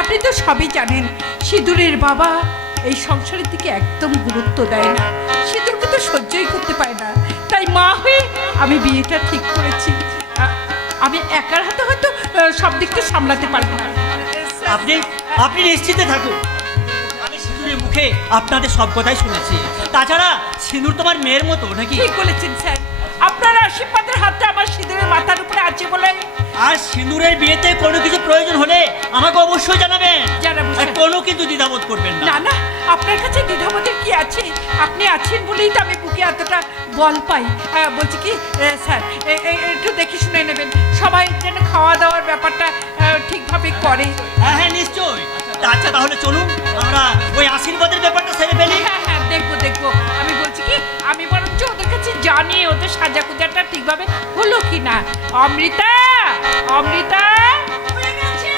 আপনি তো সবই জানেন, সিঁদুরের বাবা এই সংসারের দিকে একদম গুরুত্ব দেয় না, সিঁদুরকে তো সহ্যই করতে পারে না। তাই মা হয়ে আমি বিয়েটা ঠিক করেছি। আমি একার হাতে হয়তো সব দিকটা সামলাতে পারবো না। আপনি নিশ্চিন্তে থাকুন, আমি মুখে আপনাদের সব কথাই শুনেছি। তাছাড়া সিঁদুর তোমার মেয়ের মতো নাকি? ঠিক বলেছেন স্যার, আপনার আশীর্বাদের হাতটা আমার সিঁদুরের মাথার উপরে আছে বলে। আর সিঁদুরের বিয়েতে কোনো কিছু প্রয়োজন হলে আমাকে অবশ্যই জানাবেন। জানাবো আর স্যার। কোনো কিন্তু দ্বিধাবোধ করবেন না। না না, আপনার কাছে দ্বিধাবোধের কি আছে? আপনি আছেন বলেই তো আমি বুকে এতটা বল পাই। বলছি কি স্যার, একটু দেখে শুনে নেবেন, সবাই যেন খাওয়া দাওয়ার ব্যাপারটা ঠিকভাবে করে। হ্যাঁ হ্যাঁ নিশ্চয়ই। আচ্ছা তাহলে চলুন আমরা ওই আশীর্বাদের ব্যাপারটা সেরে ফেলি। হ্যাঁ হ্যাঁ, দেখবো দেখবো। আমি বলছি কি, আমি বরঞ্চ ওদের কাছে জানি ওদের সাজা গুজাটা ঠিকভাবে হলো কি না। অমৃতা, অমৃতা, হয়ে গেছে,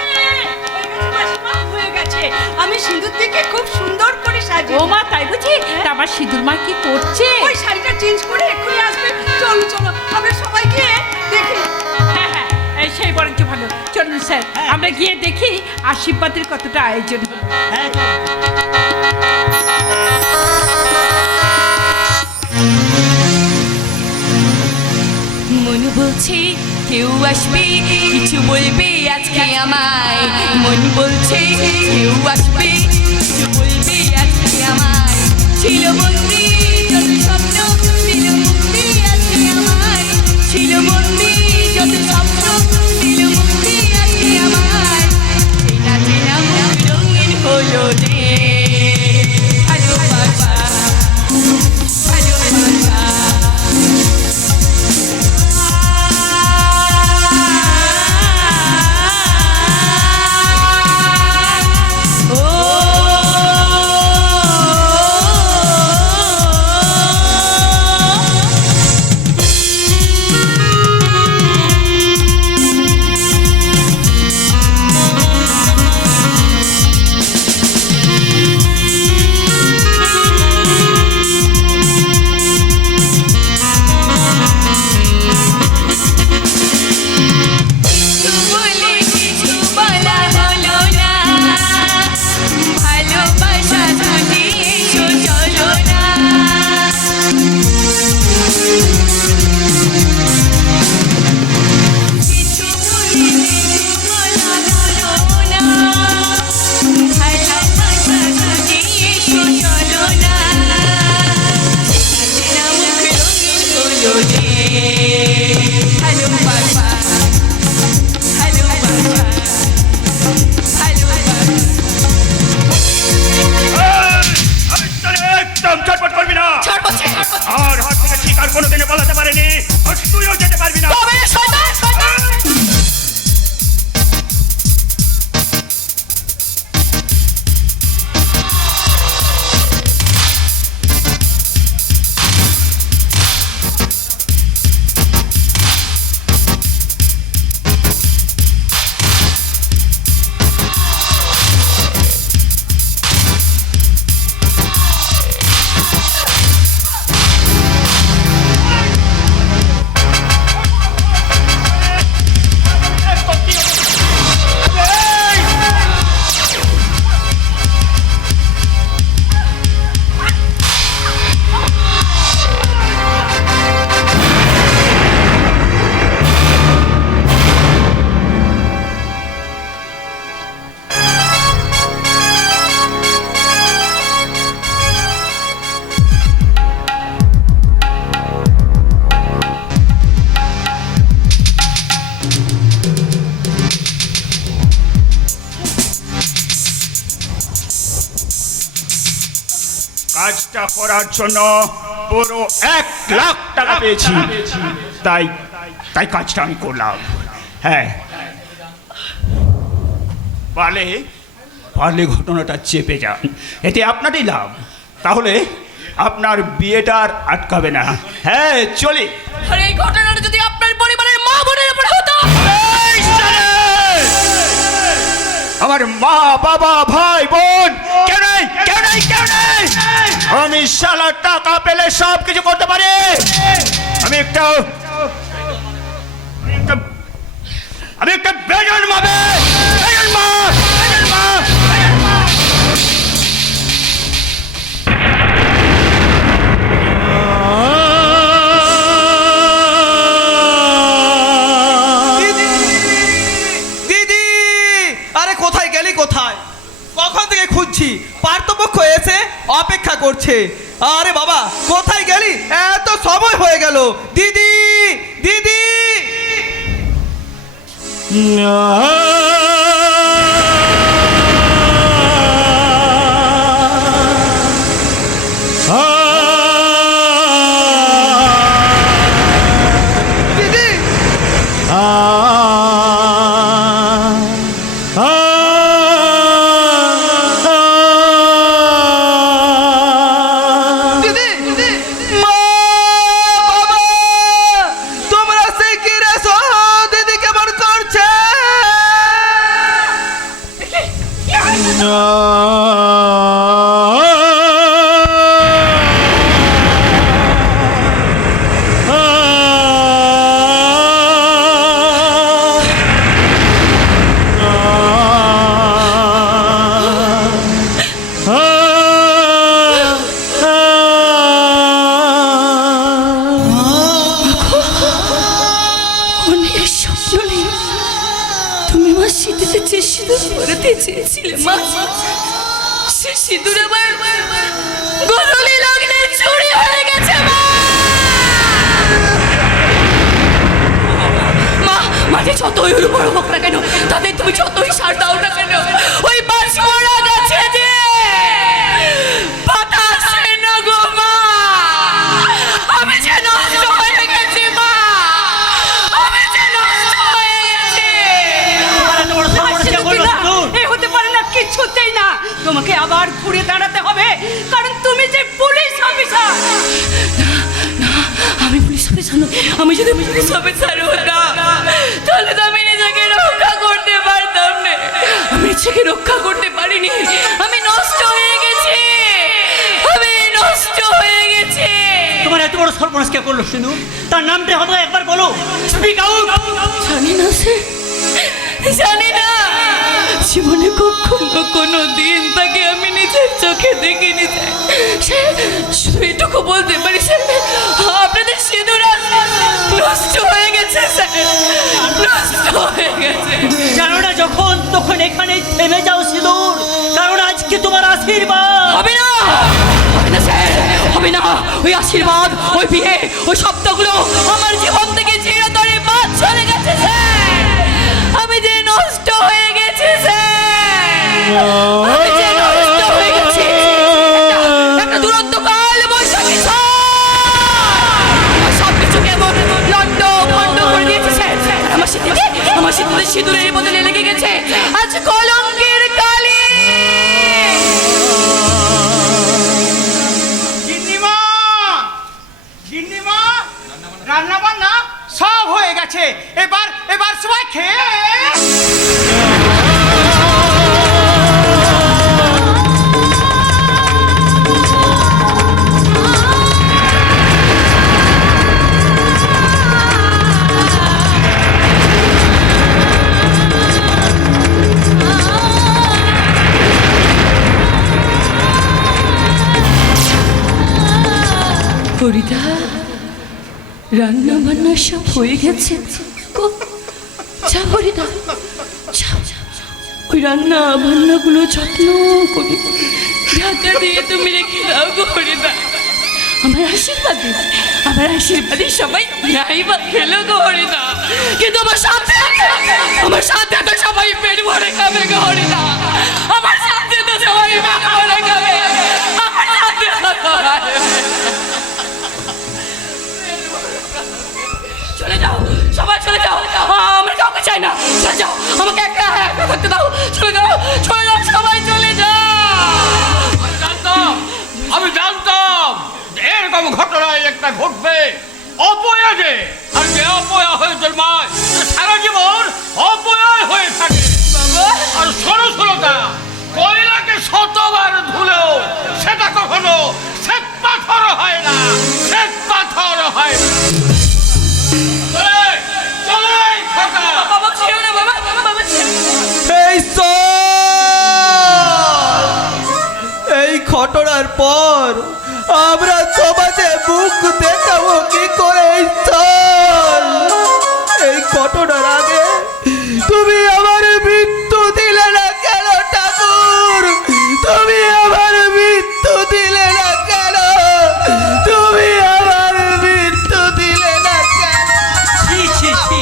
মাসিমা, হয়ে গেছে। আমি সিঁদুর থেকে খুব সুন্দর করে সাজিয়ে। ও মা, তাই বুঝি? তা আমার সিঁদুর মা কি করছে? ওই শাড়িটা চেঞ্জ করে এক্ষুনি আসবে। চলো চলো, আমরা সবাই গিয়ে দেখি। হ্যাঁ হ্যাঁ, সেই বরঞ্চ ভালো। চলুন স্যার, আমরা গিয়ে দেখি আশীর্বাদের কতটা আয়োজন হলো। হ্যাঁ মন বলছে কেউ আসবে, কিছু বলবে আজকে আমায়। মন বলছে কেউ আসবে, কিছু বলবে আজকে আমায়। ছিল বন্দি যত স্বপ্ন, দিল মুক্তি আজকে আমায়। ছিল বন্দি যত স্বপ্ন, দিল মুক্তি আজকে আমায়। চেনা চেনা মুখ রঙিন হলো রে, ভালোবাসা, ভালোবাসা। বলে কিছু বলা হলো না, ভালোবাসা যদি এসো চলো না। কিছু বলে কিছু বলা হলো না, ভালোবাসা যদি এসো চলো না। চেনা মুখ রঙিন হলো রে, ভালোবাসা, ভালোবাসা, ভালোবাসা। একদম চটপট করবি না। ছাড়বো, ছাড়বো। আর হাত থেকে শিকার কোনোদিনে বলাতে পারেনি, আর তুইও যেতে পারবি না। তবে শয়তান, শয়তান। কাজটা করার জন্য পুরো 1,00,000 টাকা পেয়েছি, তাই তাই কাজটা আমি করলাম। হ্যাঁ, পারলে পারলে ঘটনাটা চেপে যান, এতে আপনারই লাভ। তাহলে আপনার বিয়েটা আর আটকাবে না। হ্যাঁ, চলি। আর এই ঘটনাটা যদি আপনার পরিবারের মা বোনের উপরে হতো। আমার মা বাবা ভাই বোন কেউ নেই, কেউ নেই, কেউ নেই। আমি শালা টাকা পেলে সব কিছু করতে পারি। আমি একটা বেজন মাবে, বেজন মা, বেজন মা, বেজন মা। দিদি, আরে কোথায় গেলি, কোথায়? কখন থেকে খুঁজ বুঝছি পার্থপক্ষ এসে অপেক্ষা করছে। আরে বাবা কোথায় গেলি, এত সময় হয়ে গেল। দিদি দিদি দিদি দিদি মা বাবা তোমরা সেই কি রেছো, দিদি কেমন করছে? অনেক স্বপ্ন নিয়ে তুমি আমার শীতেতে যে সিঁদুর পরাতে চেয়েছিলে মা, সে সিঁদুর আমার গোধূলি লগ্নে চুরি হয়ে গেছে মা। মা মাঝে যতই বড় হোক না কেন, তাদের তুমি যতই সার দাও না কেন, ওই বাস মরা গেছে যে পাতা আসে না গো মা। আমি যে নষ্ট হয়ে গেছি মা, আমি যে নষ্ট হয়ে গেছি। এ হতে পারে না, কিছুতেই না। তোমাকে আবার ঘুরে দাঁড়াতে হবে, কারণ তুমি যে পুলিশ অফিসার। আমি পুলিশ অফিসার নই। আমি যদি পুলিশ অফিসার হতাম তাহলে তো আমি নিজেকে রক্ষা করতে পারতাম না। আমি নিজেকে রক্ষা করতে পারিনি, আমি নষ্ট হয়ে গেছি, আমি নষ্ট হয়ে গেছি। তোমার এত বড় সর্বনাশ কে করলো সিন্ধু? তার নামটা হয়তো একবার বলো, স্পিক আউট। জানি না স্যার, জানি না। জীবনে কখনো কোনো দিন তাকে আমি নিজের চোখে দেখিনি স্যার। শুধু এটুকু বলতে পারি স্যার, আপনাদের সিঁদুর নষ্ট হয়ে গেছে স্যার, নষ্ট হয়ে গেছে। জানো না যখন তখন এখানে থেমে যাও সিঁদুর, কারণ আজকে তোমার আশীর্বাদ হবে না, হবে না স্যার, হবে না। ওই আশীর্বাদ, ওই বিয়ে, ওই শব্দগুলো আমার জীবন থেকে চিরতরে বাদ চলে গেছে স্যার। আমি যে নষ্ট হয়ে গেছি স্যার, আমি যে নষ্ট হয়ে গেছি। একটা দুরন্ত কাল বৈশাখী সব কিছু কেমন লন্ড ভন্ড করে দিয়েছে স্যার। আমার সিঁদুরে, আমার সিঁদুরের বদলে লেগে গেছে আজ কলঙ্কের কালি। গিন্নিমা, গিন্নিমা, রান্না বান্না সব হয়ে গেছে। এবার এবার সবাই খেয়ে হরিদা, রান্না বান্না সব হয়ে গেছে গো। যা হরিদা, যাও, ওই রান্না বান্নাগুলো যত্ন করে ঢাকা দিয়ে তুমি রেখে দাও গো হরিদা। আমার আশীর্বাদে, আমার আশীর্বাদে সবাই নাই বা খেলো গো হরিদা, কিন্তু আমার সাথে তো সবাই পেট ভরে খাবে গো হরিদা। আমার সাথে তো সবাই পেট ভরে খাবে, আমার সাথে তো সবাই। চলে যাও, সবাই চলে যাও, আমরা কাউকে চাই না। চলে যাও, আমাকে একা একা থাকতে দাও। চলে যাও, চলে যাও, সবাই চলে যাও। আমি জানতাম এরকম ঘটনায় একটা ঘটবে। অপয়া যে, আর যে অপয়া হয়ে জন্মায় সে সারা জীবন অপয়া হয়ে থাকে। আর সরসরতা কয়লাকে শতবার ধুলেও সেটা কখনো শ্বেত পাথর হয় না, শ্বেত পাথর হয় না। বাবা ছেড়ো না, বাবা, বাবা ছেড়ো। এই ঘটনার পর আমরা তোমাদের মুখ দেখাবো কি করে? এই ঘটনার আগে তুমি আমার মৃত্যু দিলে না কেন ঠাকুর? তুমি আমার মৃত্যু দিলে না কেন? তুমি আমার মৃত্যু দিলে না কেন? ছি ছি ছি,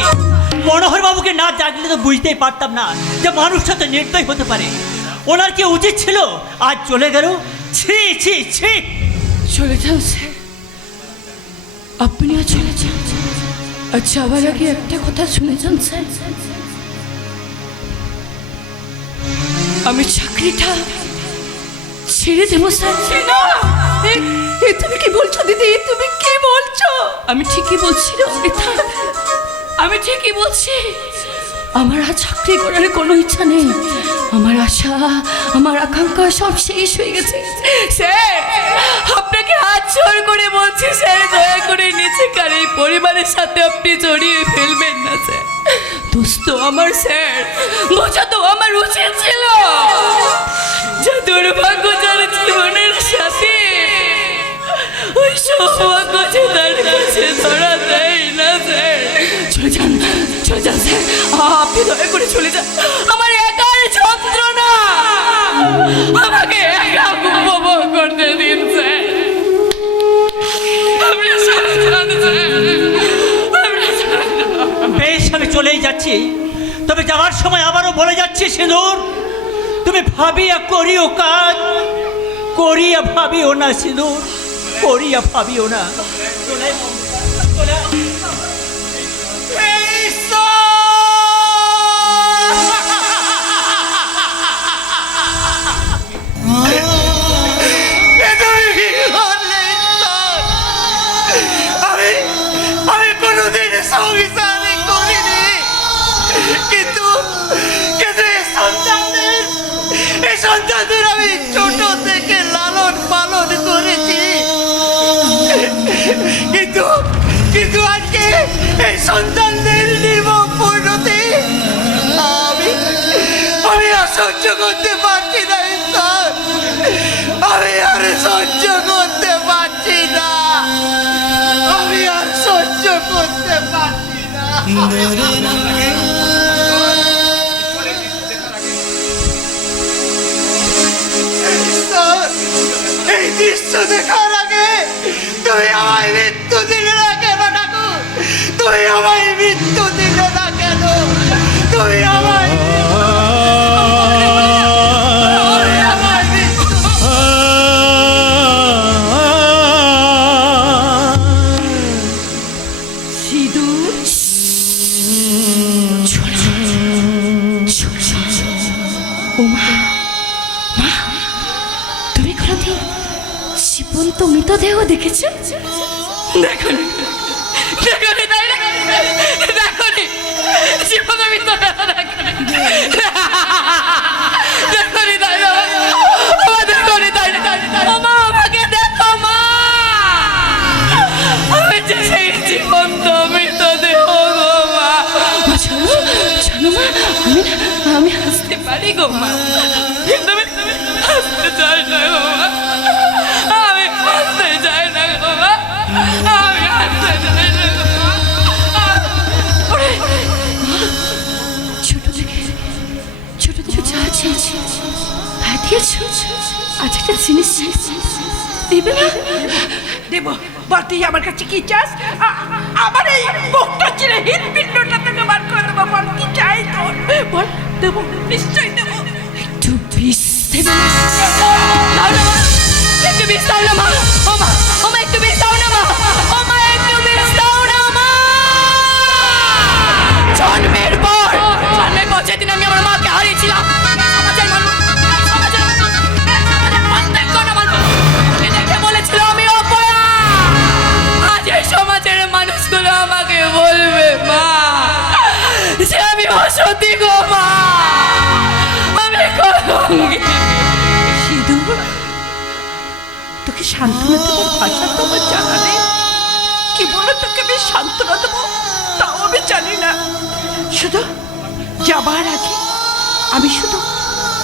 মনোহর বাবুকে না জানলে তো বুঝতেই পারতাম না যে মানুষটা তো নির্দয় হতে পারে। ওনার কি উচিত ছিল আজ চলে গেল? ছি ছি ছি। চলে যাও স্যার, আপনিও চলে যান। আচ্ছা, আবার আগে একটা কথা শুনে যান স্যার, আমি চাকরিটা ছেড়ে দেবো স্যার। না, তুমি কি বলছো দিদি? তুমি কি বলছো? আমি ঠিকই বলছি রমিতা, আমি ঠিকই বলছি। আমার আর চাকরি করার কোনো ইচ্ছা নেই। আমার আশা, আমার আকাঙ্ক্ষা সব শেষ হয়ে গেছে স্যার। আপনাকে হাত জোড় করে বলছি স্যার, দয়া করে নিজেকার এই পরিবারের সাথে আপনি জড়িয়ে ফেলবেন না স্যার। দোস্ত আমার স্যার, বোঝা তো আমার উচিত ছিল। যা দুর্ভাগ্য যার জীবনের সাথে, ওই সৌভাগ্য যে তার কাছে ধরা দেয় না স্যার। চলে যান, চলে যান স্যার, আপনি দয়া করে চলে যান। আমার একার যন্ত্রণা আমাকে একা উপভোগ করতে দিন স্যার। আপনি চলে যান স্যার, আপনি চলে যান। বেশ, আমি চলেই যাচ্ছি, তবে যাওয়ার সময় আবারও বলে যাচ্ছি সিঁদুর, তুমি ভাবিয়া করিও কাজ, করিয়া ভাবিও না সিঁদুর, করিয়া ভাবিও না। আমি কোনোদিন সংসার করিনি, কিন্তু এই সন্তানদের আমি ছোট থেকে লালন পালন করেছি। কিন্তু আজকে এই সন্তানদের নির্মম পরিণতি আমি আর সহ্য করতে পারছি না ইনসান, আমি আর সহ্য করতে পারছি না, আমি আর সহ্য করতে পারছি না। এই দৃশ্য দেখার আগে তুমি আমায় মৃত্যু দিলে না কেন ঠাকুর? তুমি আমায় মৃত্যু দিলে না কেন? তুমি আমায় জীবন্ত মৃতদেহ দেখেছ? দেখো নি, দেখো নি, তাই না? দেখো নি, জীবন্ত মৃতদেহ দেখো নি, তাই না? দেখো নি, তাই না? মা, আমাকে দেখো মা, আমি যে সেই জীবন্ত মৃতদেহ গো মা। জানো জানো মা, আমি হাসতে পারি গো মা, কিন্তু আমি হাসতে চাই না গো মা। ছোট থেকে যা চেয়েছি তাই দিয়েছ, আজ একটা জিনিস দেবে না? দেবো, বল তুই আমার কাছে কি চাস? আমার এই বুকটা চিরে হৃৎপিণ্ডটা থেকে বার করে দেবো। বল কি চাই তোর? বল, দেবো, নিশ্চয়ই দেবো। একটু বিষ দেবে না? একটু বিষ দাও না মা। ও মা, ও মা, একটু বিষ দাও না মা। ও মা, একটু বিষ দাও না মা। জন্মের পর যেদিন আমি আমার মাকে হারিয়েছিলাম, সমাজের মানুষ, প্রত্যেকটা মানুষ দেখে বলেছিল আমি অপয়া। আজ এই সমাজের মানুষগুলো আমাকে বলবে মা যে আমি অসতী গো মা, আমি কলঙ্কি। সিঁদুর, তোকে সান্ত্বনা দেবার ভাষা তো আমার জানা নেই। কি বলে তোকে আমি সান্ত্বনা দেবো তাও আমি জানি না। শুধু যাবার আগে আমি শুধু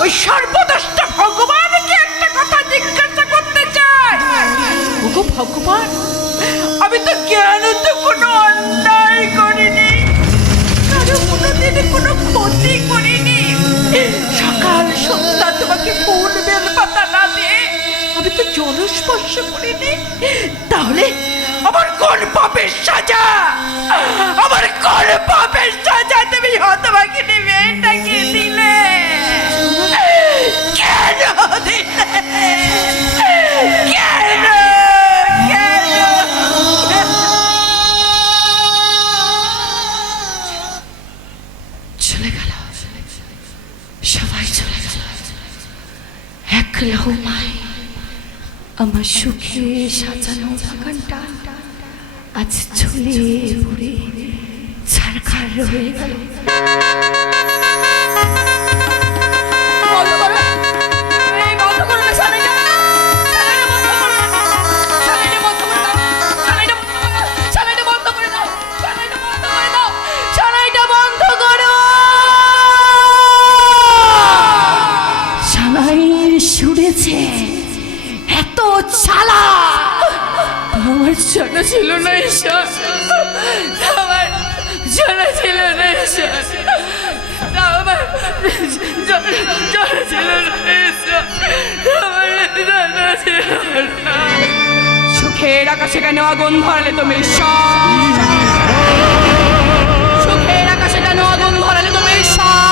ওই সর্বদষ্টা ভগবানকে একটা কথা জিজ্ঞাসা করতে চাই। ওগো ভগবান, আমি তো জ্ঞানে তো কোনো অন্যায় করিনি, কারো কোনোদিন কোনো ক্ষতি করিনি। সকাল সন্ধ্যা তোমাকে ফুল বেল পাতা জলস্পর্শ করিনি, তাহলে আমার কোন পাপের সাজা, আমার কোন পাপের সাজা তুমি হতভাগিনী মেয়েটাকে দিলে? কেন দিলে? কেন? কেন? চলে গেল, সবাই চলে গেল, একলা হুমায় আমার সুখে সাজানো বাগানটা আজ চলে পড়ে ছারখার হয়ে গেল। বন্ধ করো, এই বন্ধ করো না সালাইটা, সালাইটা বন্ধ করো না, সালাইটা বন্ধ করে দাও, সালাইটা বন্ধ করে দাও, সালাইটা বন্ধ করে দাও, সালাইটা বন্ধ করে দাও, সালাইটা বন্ধ করো। সালাইয়ের সুরেছে এত চালা, আমার জানা ছিল না ঈশ্বর, আমার জানা ছিল না ঈশ্বর, আমার জানা ছিল না ঈশ্বর, আমার জানা ছিল না। সুখের আকাশে কেন আগুন ধরালে তুমি ঈশ্বর? সুখের আকাশে কেন আগুন ধরালে তুমি ঈশ্বর?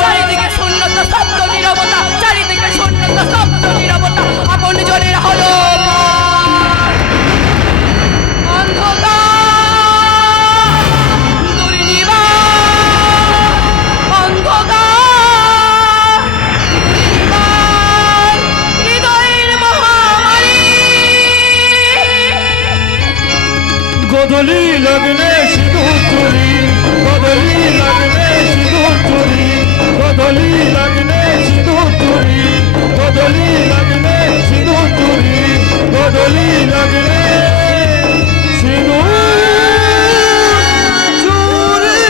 চারিদিকে শূন্যতা, স্তব্ধ নীরবতা, চারিদিকে শূন্যতা, স্তব্ধ নীরবতা, আপন জনের হলো অন্ধকার, দুর্নিবার, অন্ধকার, দুর্নিবার, হৃদয়ের মহামারী। গোধূলি লগ্নে সিঁদুর চুরি, গোধূলি লগ্নে সিঁদুর চুরি, গোধূলি লগ্নে সিঁদুর চুরি, গোধূলি লগ্নে সিঁদুর চুরি, গোধূলি লগ্নে সিঁদুর চুরি।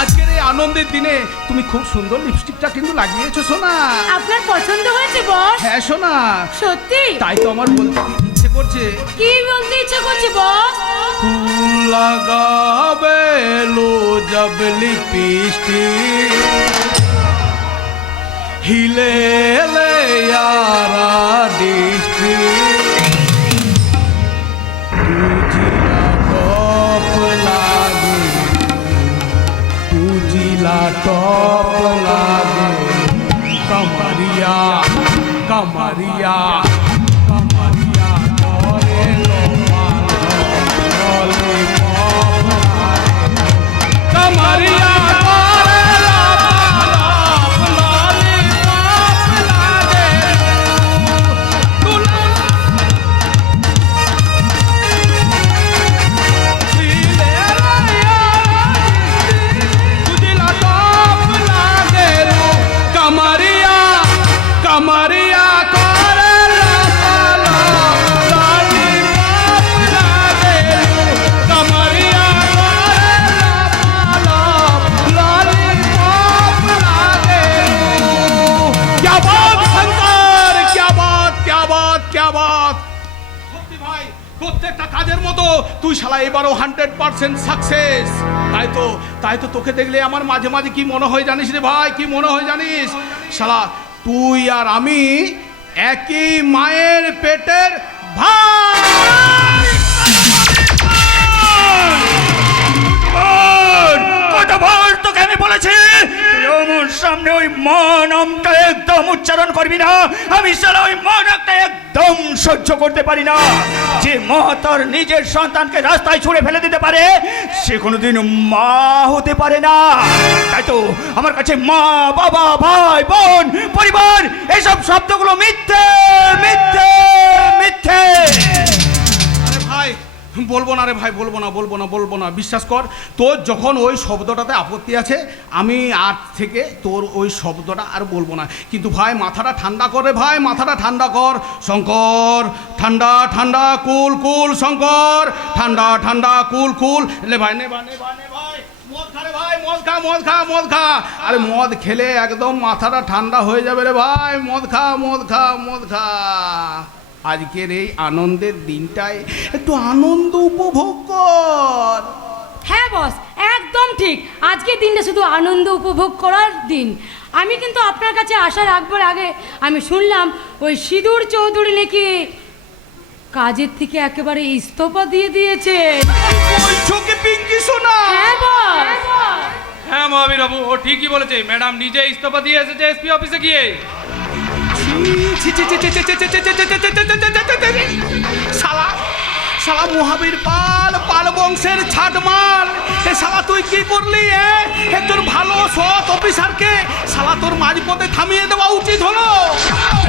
আজকের এই আনন্দের দিনে তুমি খুব সুন্দর লিপস্টিকটা কিন্তু লাগিয়েছো সোনা। আপনার পছন্দ হয়েছে বস? হ্যাঁ সোনা, সত্যি? তাই তো আমার বলতে ইচ্ছে করছে। কি বলতে ইচ্ছে করছে বস? तू लगावे लो जब लिपस्टिक हिले ले यारा डिस्ट्रिक्ट तू जिला टॉप लागे कमरिया कमरिया कमरिया करे लो कमरिया कमरिया कमरिया প্রত্যেকটা কাজের মতো তুই শালা এবারও 100% সাকসেস। তাই তো তোকে দেখলে আমার মাঝে মাঝে কি মনে হয় জানিস রে ভাই, কি মনে হয় জানিস? শালা তুই আর আমি একই মায়ের পেটের ভাই। কতবার তোকে আমি বলেছি তুই আমার সামনে ওই মা নামটা একদম উচ্চারণ করবি না। আমি শালা ওই মা নামটা একদম সহ্য করতে পারি না। যে মা তার নিজের সন্তানকে রাস্তায় ছুঁড়ে ফেলে দিতে পারে সে কোনোদিন মা হতে পারে না। তাই তো আমার কাছে মা, বাবা, ভাই, বোন, পরিবার এইসব শব্দগুলো মিথ্যে মিথ্যে মিথ্যে। আরে ভাই বলবো না রে ভাই, বলবো না বিশ্বাস কর। তোর যখন ওই শব্দটাতে আপত্তি আছে আমি আজ থেকে তোর ওই শব্দটা আর বলবো না। কিন্তু ভাই মাথাটা ঠান্ডা কর রে ভাই, মাথাটা ঠান্ডা কর। শঙ্কর ঠান্ডা ঠান্ডা কুল কুল, শঙ্কর ঠান্ডা ঠান্ডা কুল কুল। লে ভাই নে ভাই মদ খা রে ভাই, মদ খা মদ খা মদ খা। আরে মদ খেলে একদম মাথাটা ঠান্ডা হয়ে যাবে রে ভাই। মদ খা মদ খা মদ খা। আজকের এই আনন্দের দিনটায় একটু আনন্দ উপভোগ কর। হ্যাঁ বস, একদম ঠিক। আজকের দিনটা শুধু আনন্দ উপভোগ করার দিন। আমি কিন্তু আপনার কাছে আসার একবার আগে আমি শুনলাম ওই সিঁদুর চৌধুরী নাকি কাজের থেকে একেবারে ইস্তফা দিয়ে দিয়েছে। বলছো কি পিঙ্কি সোনা? হ্যাঁ বস। হ্যাঁ মহাবীর বাবু, ও ঠিকই বলেছে। ম্যাডাম নিজে ইস্তফা দিয়ে এসেছে এসপি অফিসে গিয়ে। শালা শালা মহাবীর পাল, পাল বংশের ছাটমাল। এ শালা তুই কি করলি? একজন ভালো সৎ অফিসারকে শালা তোর মাঝপথে থামিয়ে দেওয়া উচিত হলো।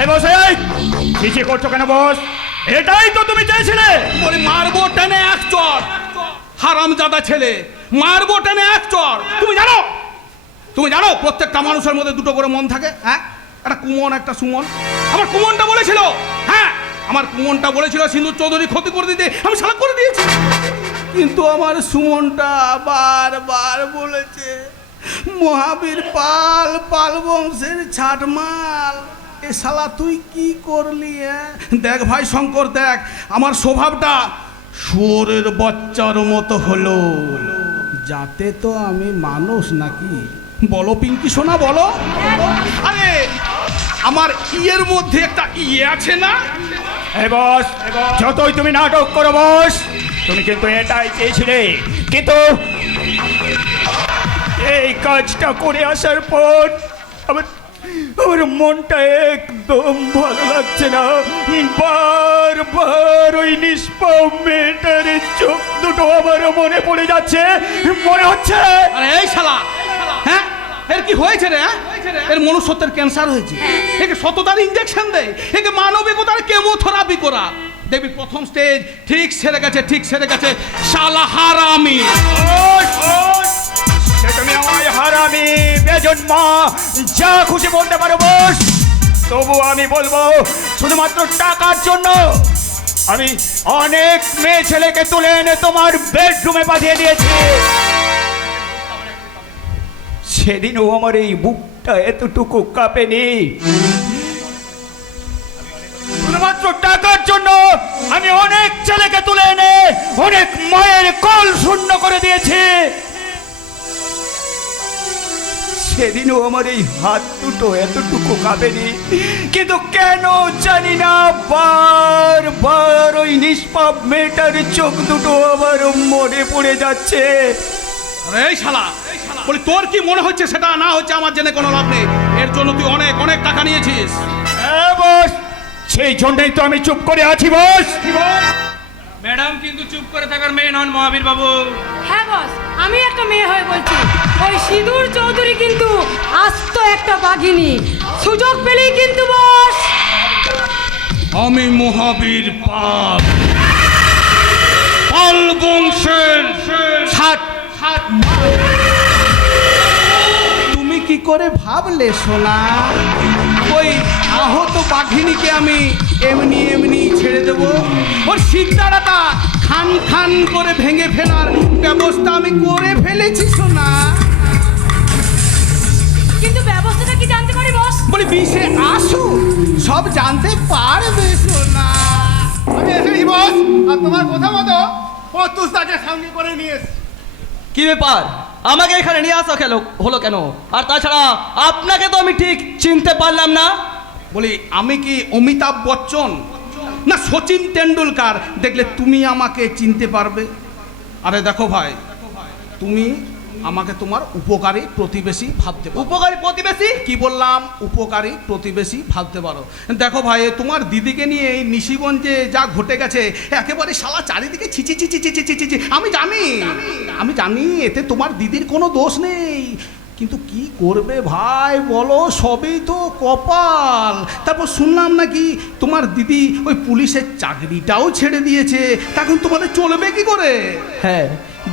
এই বস, এই কিছু করছো কেন বস? এটাই তো তুমি চাইছিলে। বলি মারবো টেনে এক চর। হারামজাদা ছেলে, মারবো টেনে এক চর। তুমি জানো প্রত্যেকটা মানুষের মধ্যে দুটো করে মন থাকে। হ্যাঁ, একটা কুমন একটা সুমন। আমার কুমনটা বলেছিল, হ্যাঁ আমার কুমনটা বলেছিল সিন্দুর চৌধুরী ক্ষতি করে দিতে, আমি শালা করে দিয়েছি। কিন্তু আমার সুমনটা বারবার বলেছে মহাবীর পাল, পাল বংশের ছাটমাল। এ শালা তুই কি করলি? দেখ ভাই শঙ্কর, দেখ আমার স্বভাবটা শুয়োরের বাচ্চার মতো হলো। যাতে তো আমি মানুষ নাকি? বলো পিঙ্কি সোনা বলো। আরে আমার ইয়ের মধ্যে একটা ইয়ে আছে না? এই বস, যতই তুমি নাটক করো বস, তুমি কিন্তু এটাই চেয়েছিলে। কিন্তু এই কাজটা করে আসার পর আমার মনটা একদম ভালো লাগছে না। বারবার ওই নিষ্পাপ মেয়েটার চোখ দুটো আমার মনে পড়ে যাচ্ছে। মনে হচ্ছে আরে এই শালা, হ্যাঁ এর কি হয়েছে রে? এর মনুষ্যত্বের ক্যান্সার হয়েছে। একে সততার ইঞ্জেকশন দে, একে মানবিকতার কেমোথেরাপি করা। দেখবি প্রথম স্টেজ ঠিক সেরে গেছে, ঠিক সেরে গেছে। শালা হারামি। তুমি আমায় হারামি, বেজন্মা, যা খুশি বলতে পারো বস। তবু আমি বলবো শুধুমাত্র টাকার জন্য আমি অনেক মেয়ে ছেলেকে তুলে এনে তোমার বেডরুমে পাঠিয়ে দিয়েছি। সেদিনও আমার এই বুকটা এতটুকু কাঁপেনি। শুধুমাত্র টাকার জন্য আমি অনেক ছেলেকে তুলে এনে অনেক মায়ের কোল শূন্য করে দিয়েছি। সেদিনও আমার এই হাত দুটো এতটুকু কাঁপেনি। কিন্তু কেন জানি না বারবার ওই নিষ্পাপ মেয়েটার চোখ দুটো আমার মনে পড়ে যাচ্ছে। আরে এই শালা, বলি তোর কি মনে হচ্ছে সেটা না হচ্ছে আমার জেনে কোনো লাভ নেই। এর জন্য তুই অনেক অনেক টাকা নিয়েছিস। হ্যাঁ বস, সেই জন্যই তো আমি চুপ করে আছি বস। ম্যাডাম কিন্তু চুপ করে থাকার মেয়ে নন মহাবীর বাবু। হ্যাঁ বস, আমি একটা মেয়ে হয়ে বলছি, ওই সিঁদুর চৌধুরী কিন্তু আস্ত একটা বাঘিনী। সুযোগ পেলেই কিন্তু বস। আমি মহাবীর পাল, পাল বংশের ছাট। তুমি কি করে ভাবলে সোনা ওই আহত বাঘিনীকে আমি এমনি এমনি ছেড়ে দেব? ওর শিকদাঁড়াটা খান খান করে ভেঙে ফেলার ব্যবস্থা আমি করে ফেলেছি সোনা। কিন্তু ব্যবস্থাটা কি জানতে পারি বস? বলি বিষে আসো, সব জানতে পারবে সোনা। আমি এসেছি বস, আর তোমার কথা মতো প্রত্যুষটাকে সঙ্গে করে নিয়ে এসেছি। কি ব্যাপার, আমাকে এখানে নিয়ে আসা হলো কেন? আর তাছাড়া আপনাকে তো আমি ঠিক চিনতে পারলাম না। বলি আমি কি অমিতাভ বচ্চন না সচিন তেন্ডুলকার দেখলে তুমি আমাকে চিনতে পারবে? আরে দেখো ভাই, তুমি আমাকে তোমার উপকারী প্রতিবেশী ভাবতে পারো। উপকারী প্রতিবেশী? কি বললাম? উপকারী প্রতিবেশী ভাবতে পারো। দেখো ভাই, তোমার দিদিকে নিয়ে এই নিশিগঞ্জে যা ঘটে গেছে, একেবারে শালা চারিদিকে ছিচি ছিচি ছিচি ছিচি ছি। আমি জানি এতে তোমার দিদির কোনো দোষ নেই, কিন্তু কি করবে ভাই বলো, সবই তো কপাল। তারপর শুনলাম নাকি তোমার দিদি ওই পুলিশের চাকরিটাও ছেড়ে দিয়েছে। তখন তোমাদের চলবে কি করে? হ্যাঁ,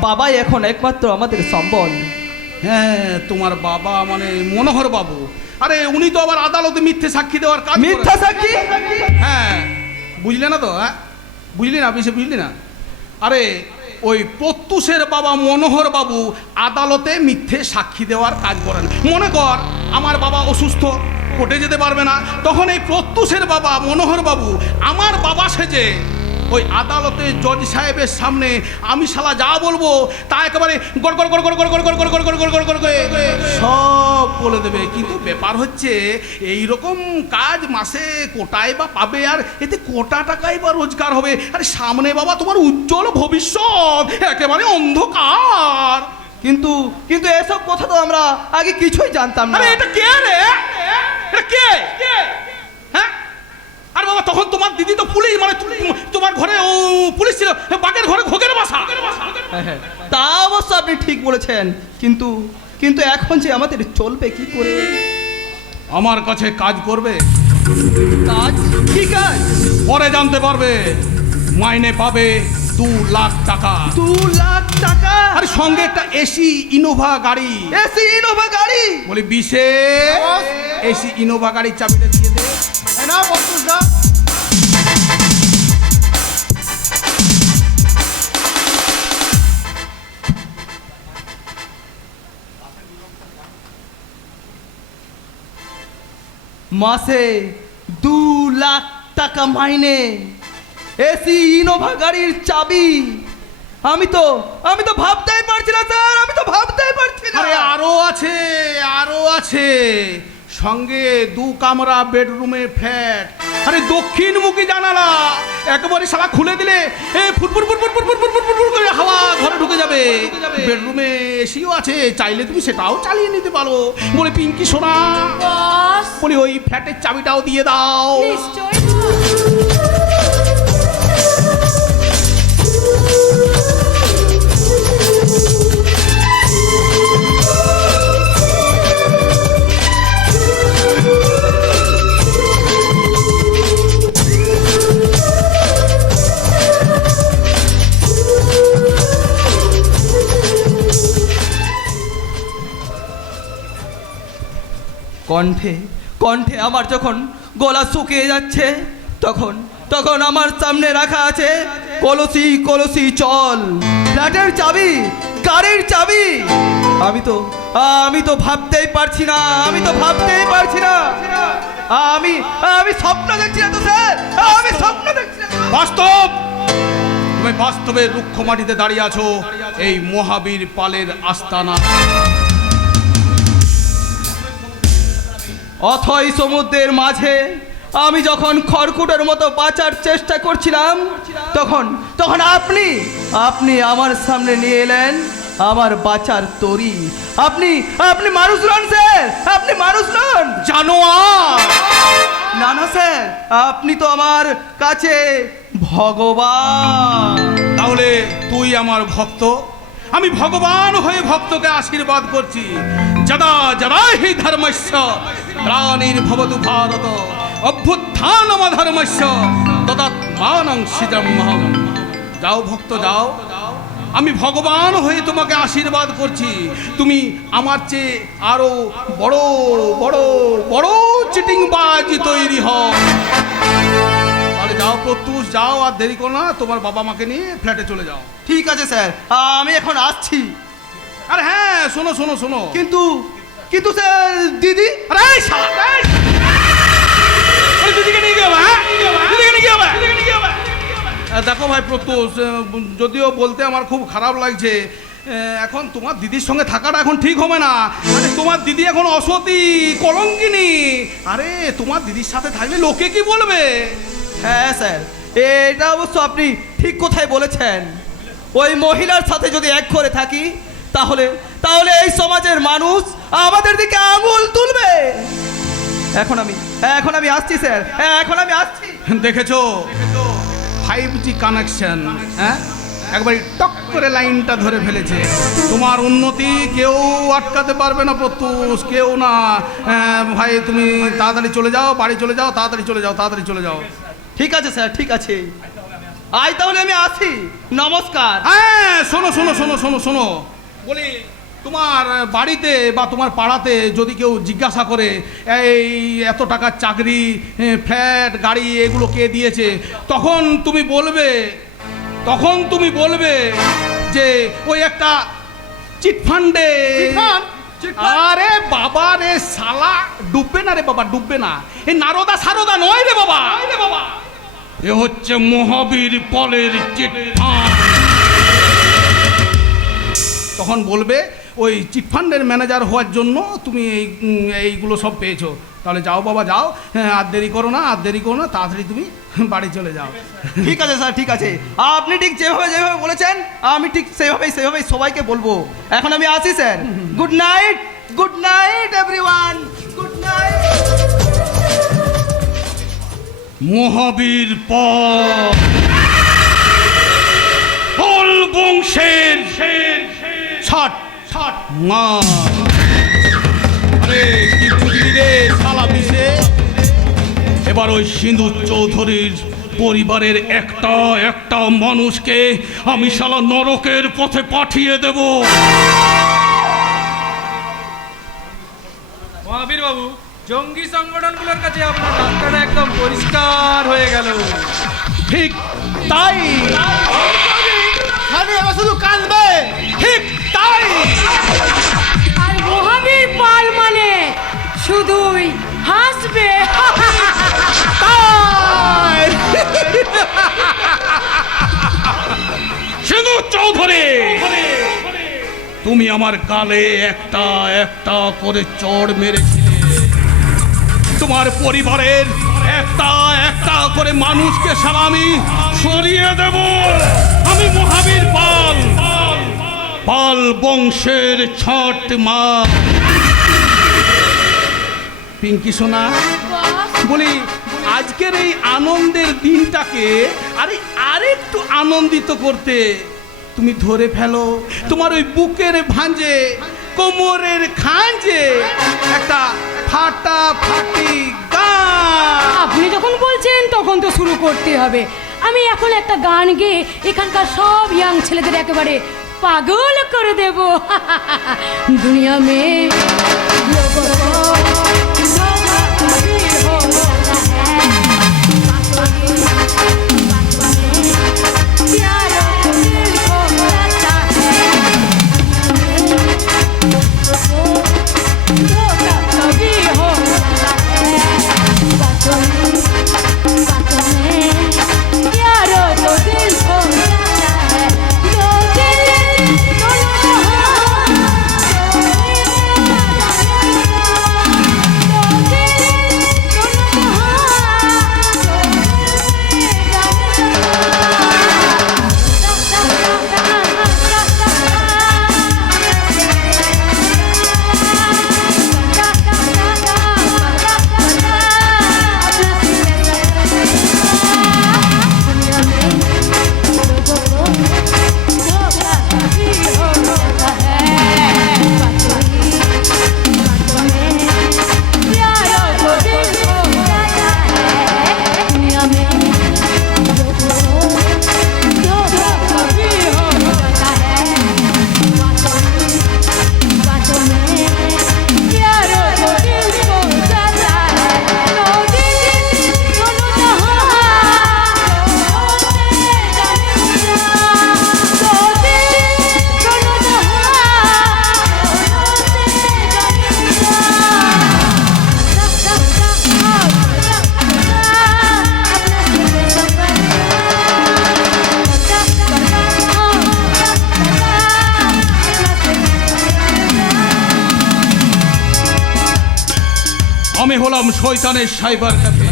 বাবাই এখন একমাত্র আমাদের সম্বল। হ্যাঁ, তোমার বাবা মানে মনোহর বাবু। আরে উনি তো আবার আদালতে মিথ্যে সাক্ষী দেওয়ার কাজ। মিথ্যা সাক্ষী? হ্যাঁ, বুঝলে না তো? হ্যাঁ বুঝলি না? বুঝলি না? আরে ওই প্রত্যুষের বাবা মনোহর বাবু আদালতে মিথ্যে সাক্ষী দেওয়ার কাজ করেন। মনে কর আমার বাবা অসুস্থ, কোর্টে যেতে পারবে না, তখন এই প্রত্যুষের বাবা মনোহর বাবু আমার বাবা সেজে ওই আদালতে জজ সাহেবের সামনে আমি শালা যা বলবো তা একেবারে গড় গড় গড় গড় গড় গড় গড় গড় গড় গড় গড় গড় করে সব বলে দেবে। কিন্তু ব্যাপার হচ্ছে এই রকম কাজ মাসে কোটায় বা পাবে, আর এতে কোটা টাকাই বা রোজগার হবে। আরে সামনে বাবা তোমার উজ্জ্বল ভবিষ্যৎ, একেবারে অন্ধকার। কিন্তু কিন্তু এসব কথা তো আমরা আগে কিছুই জানতাম না। আরে এটা কে রে? এটা কে? হ্যাঁ? আর বাবা তখন তোমার দিদি তো পুলিশ, মানে তোমার ঘরে ও পুলিশ ছিল, বাগের ঘরে ঘোগের বাসা। তা অবশ্য আপনি ঠিক বলেছেন, কিন্তু কিন্তু এখন যে আমাদের চলবে কি করে? আমার কাছে কাজ করবে। কাজ? কি কাজ? পরে জানতে পারবে। মাইনে পাবে 2 লাখ টাকা। 2 লাখ টাকা? আর সঙ্গে একটা এসি ইনোভা গাড়ি। এসি ইনোভা গাড়ি? বলি বিশেষ এসি ইনোভা গাড়ির চাবিটা দিয়ে দে। না বসুস না। মাসে 2 লাখ টাকা মাইনে, এসি ইনোভা গাড়ির চাবি। আমি তো ভাবতেই পারছি না স্যার, আমি তো ভাবতেই পারছি না। আরে আরো আছে, আরো আছে। সঙ্গে 2 কামরা বেডরুমে ফ্ল্যাট। আরে দক্ষিণমুখী জানালা, একেবারে শালা খুলে দিলে ফুটফুট ফুটফুট ফুটফুট ফুটফুট ফুটফুট করে হাওয়া ঘরে ঢুকে যাবে। বেডরুমে এসিও আছে, চাইলে তুমি সেটাও চালিয়ে নিতে পারো। বলে পিঙ্কি সোনা, বলি ওই ফ্ল্যাটের চাবিটাও দিয়ে দাও। নিশ্চয়। কণ্ঠে কণ্ঠে আমার যখন গলা শুকিয়ে যাচ্ছে, তখন আমার সামনে রাখা আছে কলসি কলসি চল, ফ্ল্যাটের চাবি, গাড়ির চাবি। আমি তো ভাবতেই পারছি না, আমি তো ভাবতেই পারছি না। আমি স্বপ্ন দেখছি না তো স্যার, আমি স্বপ্ন দেখছি না। বাস্তব, তুমি বাস্তবে রুক্ষ মাটিতে দাঁড়িয়ে আছো এই মহাবীর পালের আস্তানা। অথই সমুদ্রের মাঝে আমি যখন খড়কুটোর মতো বাঁচার চেষ্টা করছিলাম, তখন আপনি আমার সামনে নিয়ে এলেন আমার বাঁচার তরি। আপনি মানুষ নন স্যার, আপনি মানুষ নন, জানোয়ার। না না স্যার, আপনি তো আমার কাছে ভগবান। তাহলে তুই আমার ভক্ত, আমি ভগবান হয়ে ভক্তকে আশীর্বাদ করছি। যদা যদা হি ধর্মস্য গ্লানির্ভবতু ভারত অভ্যুত্থানমধর্মস্য তদাত্মানং সৃজম্যহম। যাও ভক্ত যাও, আমি ভগবান হয়ে তোমাকে আশীর্বাদ করছি। তুমি আমার চেয়ে আরো বড় বড় বড় চিটিংবাজ তৈরি হও। তাহলে যাও প্রত্যুষ, যাও, আর দেরি করো না, তোমার বাবা মাকে নিয়ে ফ্ল্যাটে চলে যাও। ঠিক আছে স্যার, আমি এখন আসছি। আরে হ্যাঁ, শোনো শোনো শোনো। কিন্তু স্যার দিদি, আরে শালা, দিদিকে নিয়ে গিয়ে দিদিকে নিয়ে গিয়ে দেখো ভাই প্রত্যুষ, যদিও বলতে আমার খুব খারাপ লাগছে, এখন তোমার দিদির সঙ্গে থাকাটা এখন ঠিক হবে না। আরে তোমার দিদি এখন অসতী, কলঙ্কিনী। আরে তোমার দিদির সাথে থাকলে লোকে কি বলবে? হ্যাঁ স্যার, এটা অবশ্য আপনি ঠিক কথাই বলেছেন। ওই মহিলার সাথে যদি এক করে থাকি, তাহলে এই সমাজের মানুষ আমাদের দিকে আঙুল তুলবে। এখন আমি আসছি স্যার, এখন আমি আসছি। দেখেছো 5G কানেকশন, হ্যাঁ, একবার টক করে লাইনটা ধরে ফেলেছে। তোমার উন্নতি কেউ আটকাতে পারবে না প্রত্যুষ, কেউ না। ভাই তুমি তাড়াতাড়ি চলে যাও, বাড়ি চলে যাও, তাড়াতাড়ি চলে যাও, তাড়াতাড়ি চলে যাও। ঠিক আছে স্যার, ঠিক আছে। তাহলে আমি আসি, নমস্কার। হ্যাঁ শোনো শোনো শোনো শোনো শোনো, বলি তোমার বাড়িতে বা তোমার পাড়াতে যদি কেউ জিজ্ঞাসা করে এই এত টাকার চাকরি, ফ্ল্যাট, গাড়ি এগুলো কে দিয়েছে, তখন তুমি বলবে যে ওই একটা চিটফান্ডে আরে বাবা রে শালা ডুববে না রে বাবা, ডুববে না। এই নারদা সারদা নয় রে বাবা, এ হচ্ছে মহাবীর পলের চিটফান্ড। তখন বলবে ওই চিটফান্ডের ম্যানেজার হওয়ার জন্য তুমি এইগুলো সব পেয়েছো, তাহলে যাও বাবা যাও, হ্যাঁ আর দেরি করো না, আর দেরি করো না, তাড়াতাড়ি তুমি বাড়ি চলে যাও। ঠিক আছে স্যার, ঠিক আছে, আপনি ঠিক যেভাবে বলেছেন আমি ঠিক সেভাবেই সবাইকে বলবো। এখন আমি আসি sir. Good night everyone, good night. Mahabir Pal বংশের ছট মা। আরে কি বুঝলি রে শালা বিষে। এবার ওই সিঁদুর চৌধুরীর পরিবারের একটা মানুষকে আমি শালা নরকের পথে পাঠিয়ে দেব। মহাবীর বাবু, জঙ্গি সংগঠনগুলোর কাছে আপনার রাস্তাটা একদম পরিষ্কার হয়ে গেল। ঠিক তাই, শুধু কাঁদবে, ঠিক তাই। আর মহাবীর পাল মানে শুধুই হাসবে। সিঁদুর চৌধুরী, তুমি আমার গালে একটা করে চড় মেরেছিলে। তোমার পরিবারের একটা করে মানুষকে সালামি সরিয়ে দেব। আমি মহাবীর পাল বংশের ছট মা। পিঙ্কি সোনা, বলি আজকের এই আনন্দের দিনটাকে আরেকটু আনন্দিত করতে তুমি ধরে ফেলো তোমার ওই বুকের ভাঁজে, কোমরের খাঁজে একটা ফাটাফাটি গান। আপনি যখন বলছেন তখন তো শুরু করতে হবে। আমি এখন একটা গান গেয়ে এখানকার সব ইয়াং ছেলেদের একেবারে পাগল করে দেব। দুনিয়া মে লোগো को আমি হলাম শয়তানের সাইবার ক্যাফে।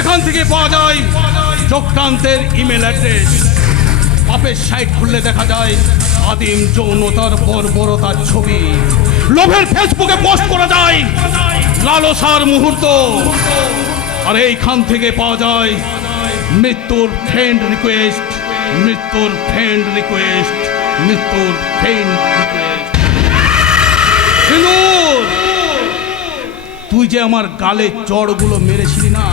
এখান থেকে পাওয়া যায় চক্রান্তের ইমেল অ্যাড্রেস। পাপের সাইট খুললে দেখা যায় আদিম যৌনতার বর্বরতার ছবি। লোভের ফেসবুকে পোস্ট করা যায় লালসার মুহূর্ত। আর এইখান থেকে পাওয়া যায় মৃত্যুর ফ্রেন্ড রিকোয়েস্ট, মৃত্যুর ফ্রেন্ড রিকোয়েস্ট, মৃত্যুর ফ্রেন্ড রিকোয়েস্ট। তুই যে আমার গালে চড়গুলো মেরেছিলি না,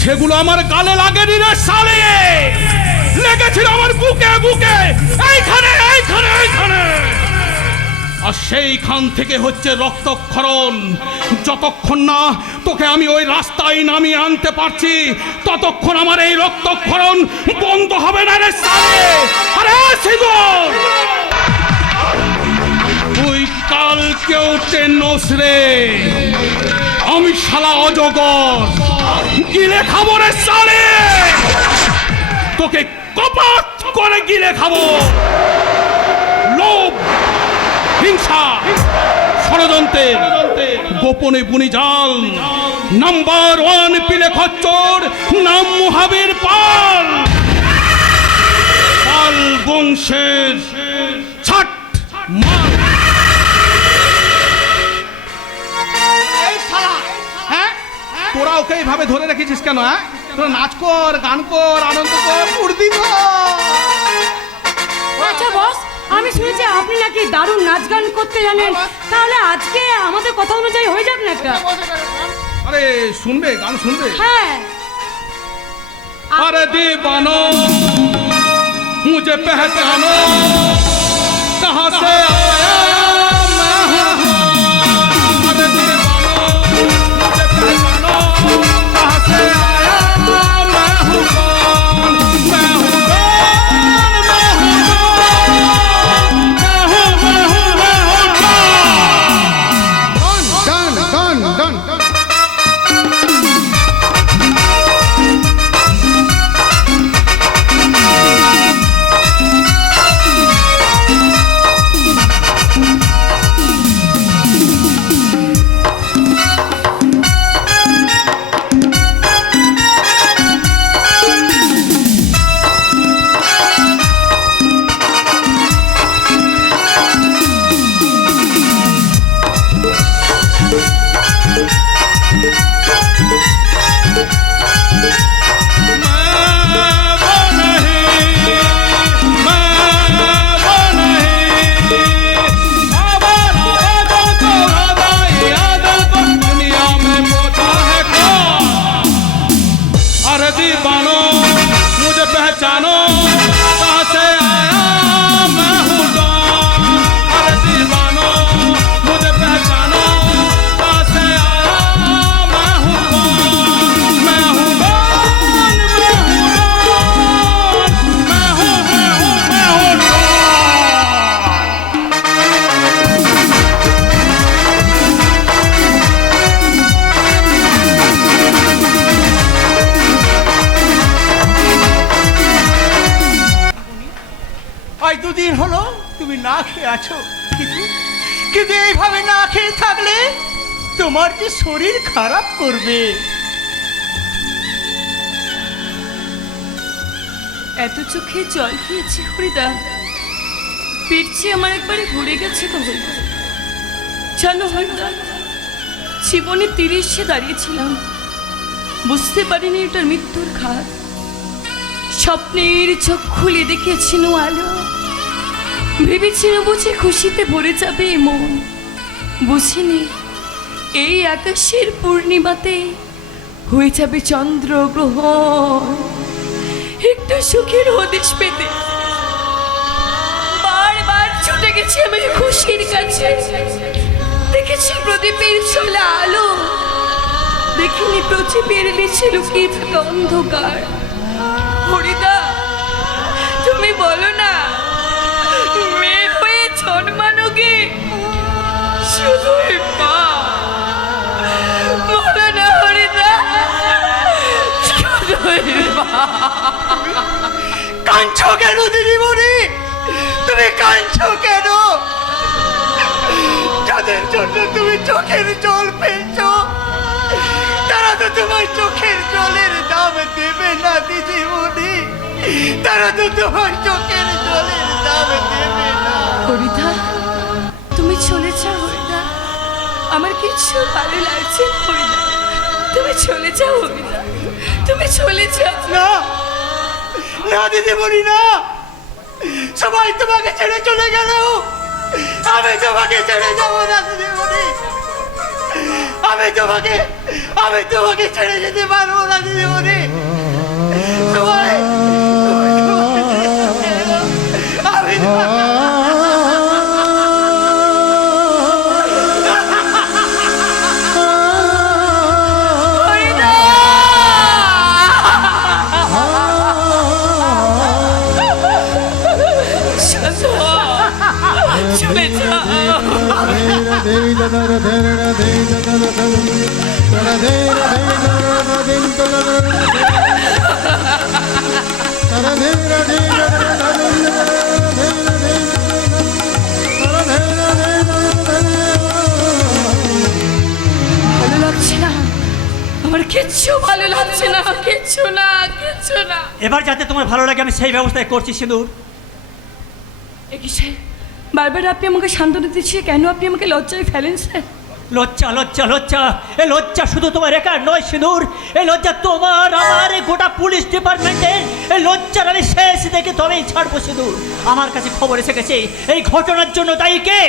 সেগুলো আমার গালে লাগেনি রে শালে, লেগেছিল আমার বুকে বুকে, এইখানে এইখানে এইখানে। আর সেইখান থেকে হচ্ছে রক্তক্ষরণ, যতক্ষণ না তোকে আমি ওই রাস্তায় নামিয়ে আনতে পারছি ততক্ষণ আমার এই রক্তক্ষরণ বন্ধ হবে না রে সালে। আরে সিঁদুর, তুই কালকেও টেনোস রে, আমি শালা অজগর, গিলে খাবো রে সালে, তোকে কপাত করে গিলে খাবো। লোভ, হিংসা, ষড়যন্ত্রের গোপনে বুনি জাল, নাম্বার 1 পিলে খচ্চর, নাম মহাবীর পাল। পাল বংশের ছাট মাল। এই শালা, হ্যাঁ তোরা ওকে এইভাবে ধরে রেখেছিস কেন? হ্যাঁ, তোরা নাচ কর, গান কর, আনন্দ কর, উর্দি কর। আচ্ছা বস, আমি শুনেছি আপনি নাকি দারুণ নাচ গান করতে জানেন, তাহলে আজকে আমাদের কথা অনুযায়ী হয়ে যাক না একটা। আরে শুনবে, গান শুনবে? হ্যাঁ। अरे दीवानो मुझे पहचानो, कहाँ से आया मैं हूँ। अरे दीवानो मुझे पहचानो, कहाँ से आया मैं हूँ कौन। मैं हूँ कौन, मैं हूँ कौन, मैं हूँ कौन। Done. আজ দুদিন হলো তুমি না খেয়ে আছো, কিন্তু এইভাবে না খেয়ে থাকলে তোমার যে শরীর খারাপ করবে। এত চোখে জল খেয়েছি হরিদা, পিঠছে আমার একবারে ঘুরে গেছে তো হরিদা। জানো হরিদা, জীবনে 30 দাঁড়িয়েছিলাম, বুঝতে পারিনি এটার মৃত্যুর ঘাত। স্বপ্নের চোখ খুলে দেখেছিল আলো, ভেবেছিল বুঝে খুশিতে ভরে যাবে মন। বুঝিনি এই আকাশের পূর্ণিমাতে হয়ে যাবে চন্দ্রগ্রহণ। একটু সুখের হদিশ পেতে বারবার ছুটে গেছি আমি খুশির কাছে। দেখেছি প্রদীপের ছোলা আলো, দেখিনি প্রদীপের নিচে লুকিয়ে থাকা অন্ধকার। হরিদা, তুমি বলো না, মেয়ে হয়ে জন্মানো গে শুধুই মা। বলো না হরিদা, শুধুই মা। কাঁদছো কেন দিদিমণি, তুমি কাঁদছো কেন? যাদের জন্য তুমি চোখের জল ফেলছো তারা তো তোমার চোখের জলের দাম দেবে না দিদিমণি, তারা তো তোমার চোখের জলের দাম দেবে না। হরিদা, তুমি চলে যাও হরিদা, আমার কিছু ভালো লাগছে না হরিদা, তুমি চলে যাও হরিদা, তুমি চলে যাও। না না দিদিমণি না, সবাই তোমাকে ছেড়ে চলে গেল, আমি তোমাকে ছেড়ে যাবো না দিদিমণি। আমি তোমাকে ছেড়ে যেতে পারবো না দিদিমণি। সবাই আমি ভালো লাগছে না, আমার কিচ্ছু ভালো লাগছে না, কিচ্ছু না, কিচ্ছু না। এবার যাতে তোমার ভালো লাগে আমি সেই ব্যবস্থায় করছি সিঁদুর। এ কি স্যার, বারবার আপনি আমাকে সান্ত্বনা দিচ্ছি, কেন আপনি আমাকে লজ্জায় ফেলেন স্যার? লজ্জা লজ্জা লজ্জা, এ লজ্জা শুধু তোমার একার নয় সিঁদুর, এই লজ্জা তোমার আমার এই গোটা পুলিশ ডিপার্টমেন্টের। এই লজ্জার আমি শেষ দেখে তবেই ছাড়বো সিঁদুর। আমার কাছে খবর এসে গেছে এই ঘটনার জন্য দায়ী কে।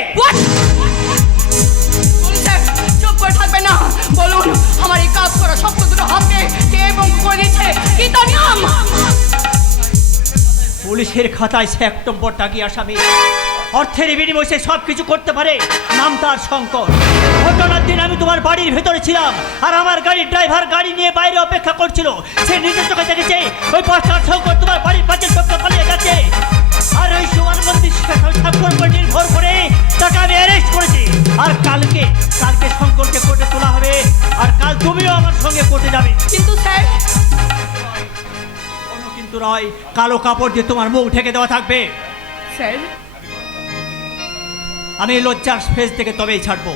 চুপ করে থাকবে না, বলুন আমার এই কাজ করা শক্ত দুটো হাতে কে এবং করে দিচ্ছে, কি তার নাম? পুলিশের খাতায় সে 1 নম্বর দাগি আসামি, অর্থের বিনিময়ে সে সব কিছু করতে পারে, নাম তার শঙ্কর। ঘটনার দিন আমি তোমার বাড়ির ভেতরে ছিলাম, আর আমার গাড়ির ড্রাইভার গাড়ি নিয়ে বাইরে অপেক্ষা করছিল। সে নিজের চোখে দেখেছে ওই পাঁচটার শঙ্কর তোমার বাড়ির পাঁচের চোখে পালিয়ে গেছে। আর ওই সুমান মন্দির ঠাকুর উপর নির্ভর করে তাকে আমি অ্যারেস্ট করেছি। আর কালকে শঙ্করকে কোর্টে তোলা হবে, আর কাল তুমিও আমার সঙ্গে কোর্টে যাবে। কিন্তু স্যার, কোনো কিন্তু নয়, কালো কাপড় দিয়ে তোমার মুখ ঢেকে দেওয়া থাকবে। স্যার আমি লজ্জার ফেস থেকে তবেই ছাড়বো।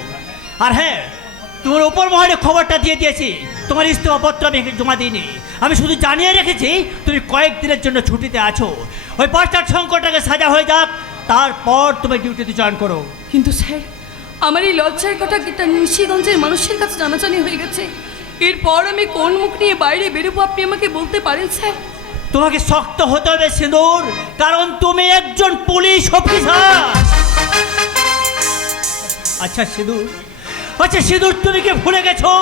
আর হ্যাঁ, তোমার উপর মহলে খবরটা দিয়ে দিয়েছি, তোমার ইস্তফাপত্র আমি জমা দিইনি। আমি শুধু জানিয়ে রেখেছি তুমি কয়েকদিনের জন্য ছুটিতে আছো। ওই পাঁচটার সংকটটাকে সাজা হয়ে যাক, তারপর তুমি ডিউটিতে জয়েন করো। কিন্তু স্যার, আমার এই লজ্জার কথা কিটা নিশিগঞ্জের মানুষের কাছে জানাজানি হয়ে গেছে। এরপর আমি কোন মুখ নিয়ে বাইরে বেরোবো আপনি আমাকে বলতে পারেন স্যার? তোমাকে শক্ত হতে হবে সিঁদুর, কারণ তুমি একজন পুলিশ অফিসার। আচ্ছা সিঁদুর, তুমি কি ভুলে গেছো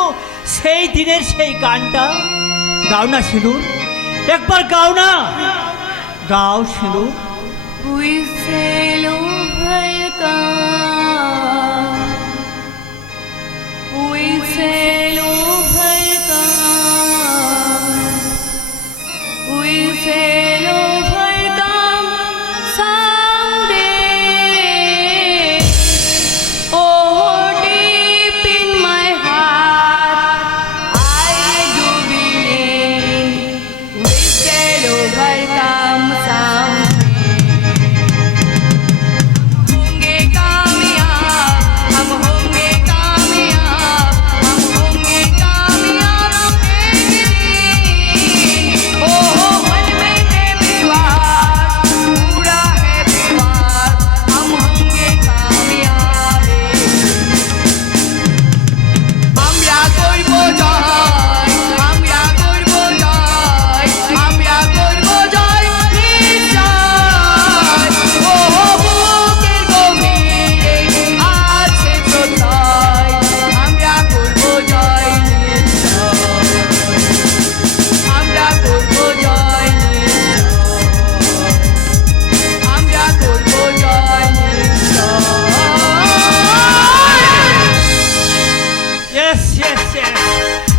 সেই দিনের সেই গানটা? গাও না সিঁদুর, একবার গাও না, গাও সিঁদুর।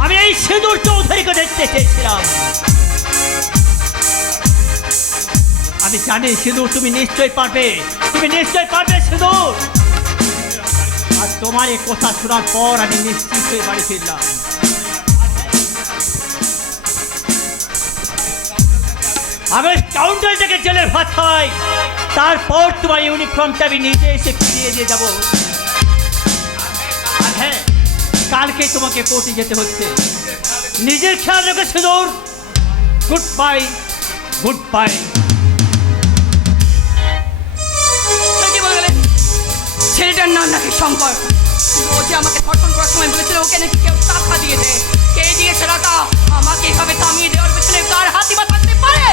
আমি এই সিঁদুর চৌধুরীকে দেখতে চেয়েছিলাম। আমি জানি সিঁদুর তুমি নিশ্চয়ই পারবে, সিঁদুর। আর তোমার এই কথা শোনার পর আমি নিশ্চিত হয়ে বাড়ি ফিরলাম। আমি কাউন্টার থেকে জেলের ভাত খাই, তারপর তোমার ইউনিফর্মটা আমি নিজে এসে ফিরিয়ে দিয়ে যাবো। আর হ্যাঁ, কালকে তোমাকে কোর্টে যেতে হচ্ছে, নিজের খেয়াল রেখে সিঁদুর। Good bye. ছেলেটার নাম নাকি শঙ্কর, ও যে আমাকে ধর্ষণ করার সময় বলেছিল ওকে নাকি কেউ টাকা দিয়েছে। কে দিয়েছে টাকা? আমাকে এভাবে থামিয়ে দেওয়ার পেছনে কার হাতি বা থাকতে পারে?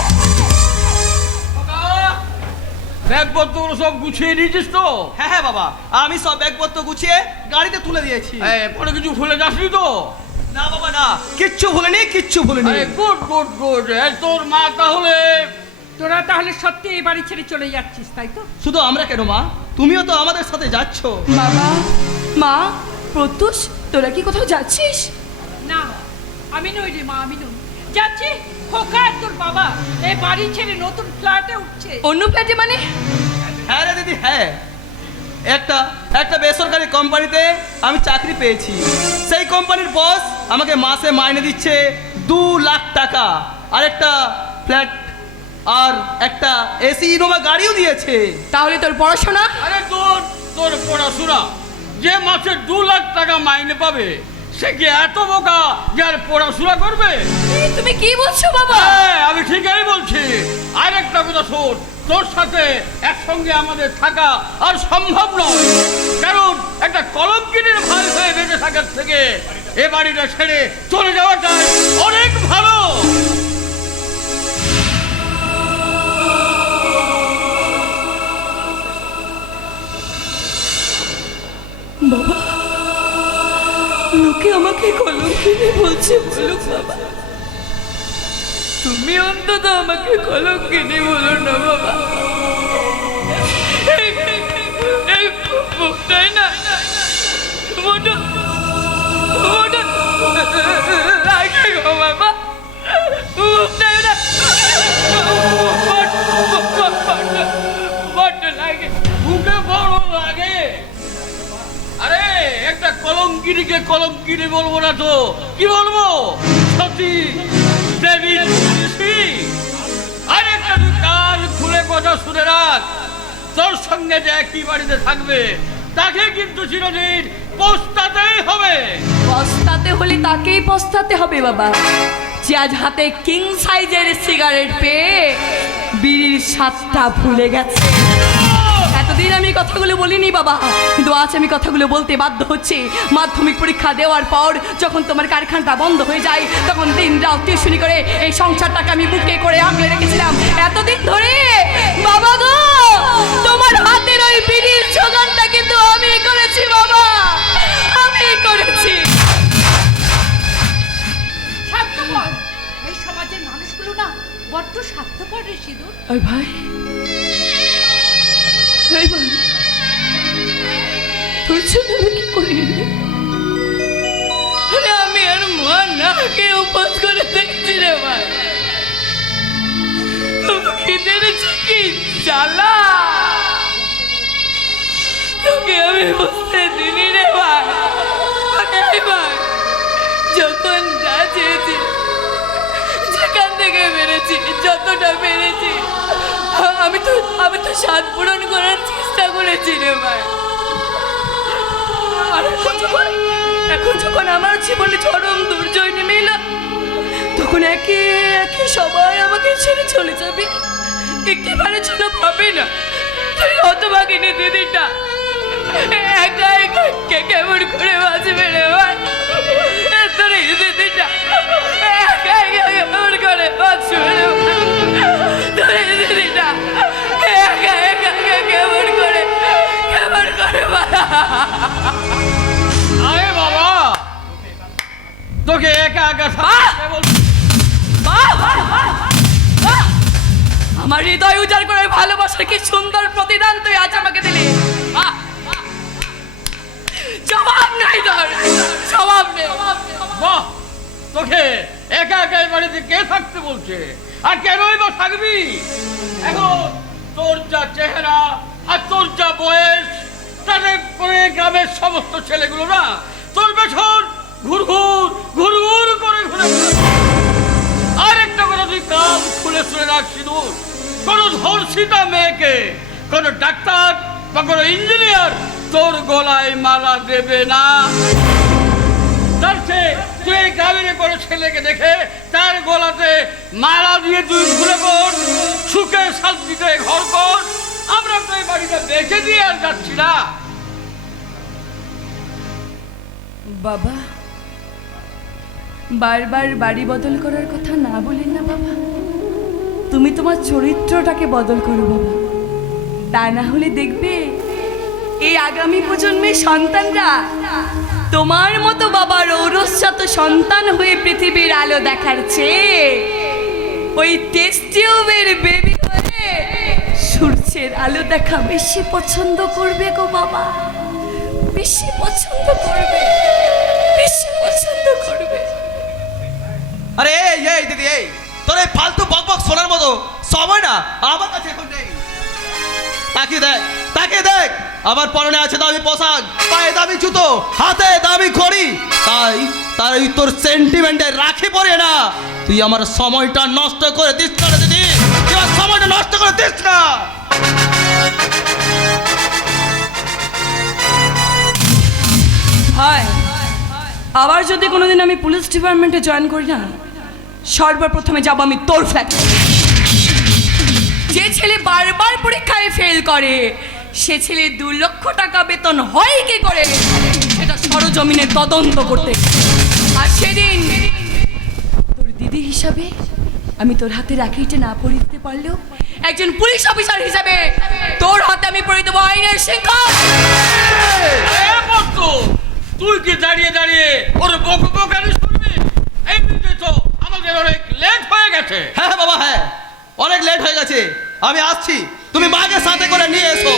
ব্যাগপত্র সব গুছিয়ে নিয়েছিস তো? হ্যাঁ বাবা, আমি সব ব্যাগপত্র গুছিয়ে গাড়িতে তুলে দিয়েছি। কোনো কিছু ভুলে যাসনি তো? না বাবা না, কিচ্ছু ভুলিনি। গুড। তোর মা তাহলে? তোরা তাহলে সত্যি এই বাড়ি ছেড়ে চলে যাচ্ছিস, তাই তো? শুধু আমরা কেন মা, তুমিও তো আমাদের সাথে যাচ্ছ। বাবা, মা, প্রত্যুষ, তোরা কি কোথাও যাচ্ছিস? না, আমি নই রে মা, আমি নই যাচ্ছি। খোকা আর তোর বাবা এই বাড়ি ছেড়ে নতুন ফ্ল্যাটে উঠছে। অন্য ফ্ল্যাটে মানে? হ্যাঁ রে দিদি, হ্যাঁ। একটা একটা বেসরকারি কোম্পানিতে আমি চাকরি পেয়েছি। সেই কোম্পানির বস আমাকে মাসে মাইনে দিচ্ছে 2 লাখ টাকা, আর একটা ফ্ল্যাট আর একটা এসি ইনোভা গাড়িও দিয়েছে। তাহলে তোর পড়াশোনা? আরে তোর তোর পড়াশোনা, যে মাসে 2 লাখ টাকা মাইনে পাবে সে কি এত বোকা যে আর পড়াশোনা করবে? তুমি কি বলছো বাবা? হ্যাঁ, আমি ঠিকই বলছি। আর একটা কথা শোন, তোর সাথে একসঙ্গে আমাদের থাকা আর সম্ভব নয়, কারণ একটা কলঙ্কিনীর ভাই হয়ে বেঁচে থাকার থেকে এ বাড়িটা ছেড়ে চলে যাওয়াটাই অনেক ভালো। বাবা, লোকে আমাকে কলঙ্কিনী বলছে, বলুক বাবা, তুমি অন্তত আমাকে কলঙ্কিনী বলো না বাবা। এই মুখটাই না লাগে গো বাবা, মুখটাই না বড্ড লাগে, বুকে বড় লাগে। আরে একটা কলঙ্কিনীকে কলঙ্কিনী বলবো না তো কি বলবো? সতী দেবীর পুলিশি। আর একটা তুই কান খুলে কথা শুনে রাখ, তোর সঙ্গে যে একই বাড়িতে থাকবে তাকে কিন্তু চিরদিন পস্তাতেই হবে। পস্তাতে হলে তাকেই পস্তাতে হবে বাবা, যে আজ হাতে কিং সাইজের সিগারেট পেয়ে বিড়ির স্বাদটা ভুলে গেছে। এতদিন আমি কথাগুলো বলিনি বাবা, কিন্তু আজ আমি কথাগুলো বলতে বাধ্য হচ্ছি। মাধ্যমিক পরীক্ষা দেওয়ার পর যখন তোমার কারখানাটা বন্ধ হয়ে যায়, তখন দিন রাত টিউশনি করে এই সংসারটাকে আমি বুকে করে আঁকড়ে রেখেছিলাম এতদিন ধরে। বাবা গো, তোমার হাতের ওই বিড়ির যোগানটা কিন্তু আমি করেছি বাবা, আমি করেছি। স্বার্থপর, এই সমাজের মানুষগুলো না বড্ড স্বার্থপর রে সিঁদুর। আর ভাই, এই ভাই, তোর জন্য আমি কি করি? আরে আমি আর মা না খেয়ে উপাস করে দেখছি রে ভাই, খিদের কি জ্বালা তোকে আমি বুঝতে দিনি রে ভাই। এই ভাই, যখন যা চেয়েছি, যেখান থেকে পেরেছি, যতটা পেরেছি, আমি তো স্বাদ পূরণ করার চেষ্টা করেছি রে ভাই। আর এখন যখন আমার জীবনে চরম দুর্জয় নেমে এলো, তখন একে একে সবাই আমাকে ছেড়ে চলে যাবে, একেবারে জন্য পাবে না। তুই হতভাগিনী দিদিটা একা একা কেমন করে বাঁচবে রে ভাই? তোর এই দিদিটা একা একা কেমন করে বাঁচবে রে ভাই? তোর এই দিদিটা একা একা কেমন করে আরে বাবা, তোকে একা একা আমার হৃদয় উজাড় করে ভালোবাসার কি সুন্দর প্রতিদান তুই আজ আমাকে দিলি। জবাব নাই তোর, জবাব নেই। বাহ, তোকে একা একা এই বাড়িতে কে থাকতে বলছে? আর কেনই বা থাকবি? এখন তোর যা চেহারা আর তোর যা বয়স, তাতে করে গ্রামের সমস্ত ছেলেগুলো না তোর পেছন ঘুরঘুর ঘুরঘুর করে ঘুরে বেড়াবে। আর একটা কথা তুই কান খুলে শুনে রাখ সিঁদুর, কোন ধর্ষিতা মেয়েকে কোন ডাক্তার বা কোন ইঞ্জিনিয়ার তোর গলায় মালা দেবে না। তার চেয়ে তুই গ্রামের কোনো ছেলেকে দেখে তার গলাতে মালা দিয়ে তুই ঘুরে পড়, সুখে শান্তিতে ঘর কর। আমরা তো এই বাড়িটা বেঁচে দিয়ে আর যাচ্ছি না। বাবা, বারবার বাড়ি বদল করার কথা না বলেন না বাবা। তুমি তোমার চরিত্রটাকে বদল করো বাবা, তা না হলে দেখবে এই আগামী প্রজন্মের সন্তানরা তোমার মতো বাবার ঔরসজাত সন্তান হয়ে পৃথিবীর আলো দেখার চেয়ে ওই টেস্ট টিউবের বেবি হয়ে সূর্যের আলো দেখা বেশি পছন্দ করবে গো বাবা, বেশি পছন্দ করবে, বেশি পছন্দ করবে। আরে এই এই দিদি, এই তোর এই ফালতু বকবক শোনার মতো সময় না আমার কাছে এখন নেই। তাকিয়ে দেখ, তাকিয়ে দেখ, আবার পরনে আছে দামি পোশাক, পায়ে দামি জুতো, হাতে দামি ঘড়ি, তাই তোর সেন্টিমেন্টে রাখি পড়ে না। তুই আমার সময়টা নষ্ট করে দিস না রে দিদি, তুই আমার সময়টা নষ্ট করে দিস না। হয় আবার যদি কোনোদিন আমি পুলিশ ডিপার্টমেন্টে জয়েন করি না, সর্বপ্রথমে যাব আমি তোর ফ্ল্যাট। যে ছেলে বারবার পরীক্ষায় ফেল করে, সে ছেলে 2 লক্ষ টাকা বেতন হয় কি করে, সেটা সরজমিনে তদন্ত করতে। আর সেদিন তোর দিদি হিসাবে আমি তোর হাতে রাখিটা না পরিয়ে দিতে পারলেও, একজন পুলিশ অফিসার হিসাবে তোর হাতে আমি পরিয়ে দেবো আইনের শৃঙ্খল। তুই কি দাঁড়িয়ে দাঁড়িয়ে ওর বকবকানি শুনবি? এমনিতে তো আমাদের অনেক লেট হয়ে গেছে। হ্যাঁ বাবা, হ্যাঁ অনেক লেট হয়ে গেছে, আমি আসছি, তুমি মাকে সাথে করে নিয়ে এসো।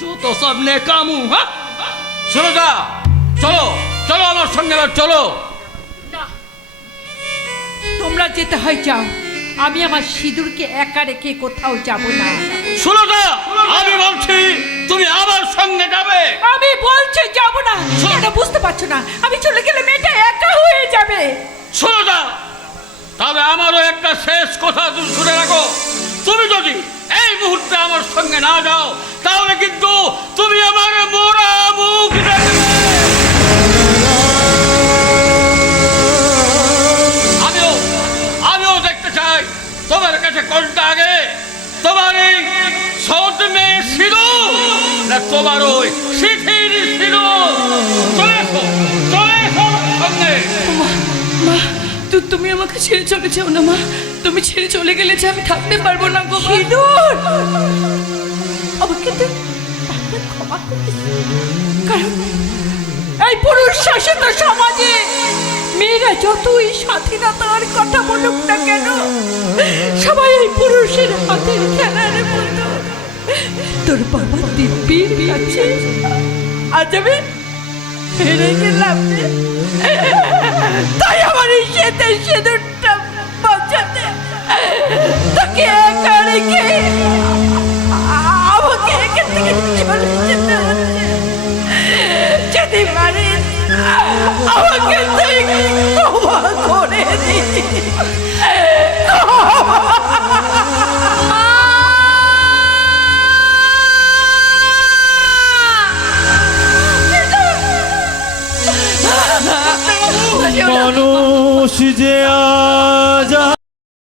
যত সব নে কামু। হ্যাঁ সুরজা, চলো চলো আমার সঙ্গে, এবার চলো। তোমরা যেতে হয় যাও, আমি আমার সিঁদুরকে একা রেখে কোথাও যাব না। সুরজা, আমি বলছি তুমি আমার সঙ্গে যাবে। আমি বলছি যাব না, কেন বুঝতে পারছো না? আমি চলে গেলে মেয়েটা একা হয়ে যাবে। সুরজা, তবে আমারও একটা শেষ কথা তুমি শুনে রাখো, তুমি যদি এই মুহূর্তে আমার সঙ্গে না যাও, তাহলে কিন্তু তুমি আমার মোরা মুখ দেখবে। আমিও দেখতে চাই তোমার কাছে কোনটা আগে, তোমার এই সৎ মেয়ে সিঁদুর না তোমার ওই সিঁথির সিঁদুর। চলে এসো, চলে এসো সঙ্গে। মা, তুমি আমাকে ছেড়ে চলে যাও না মা, তুমি ছেড়ে চলে গেলে যে আমি থাকতে পারবো না গো। সিঁদুর, আমাকে তুই ক্ষমা করিস, কারণ এই পুরুষ শাসিত সমাজে মেয়েরা যতই স্বাধীনতার কথা বলুক না কেন, সবাই এই পুরুষের হাতের খেলার মতো। তোর বাবা দিব্যির কাছে আজ আমি হেরে গেলাম, তাই আমার এই সেতের সেদুরটা বাঁচাতে তাকে একা রেখে আমাকে এখান থেকে চলে যেতে হচ্ছে। যদি পারিস আমাকে তুই ক্ষমা করে দিস। মানুষ যে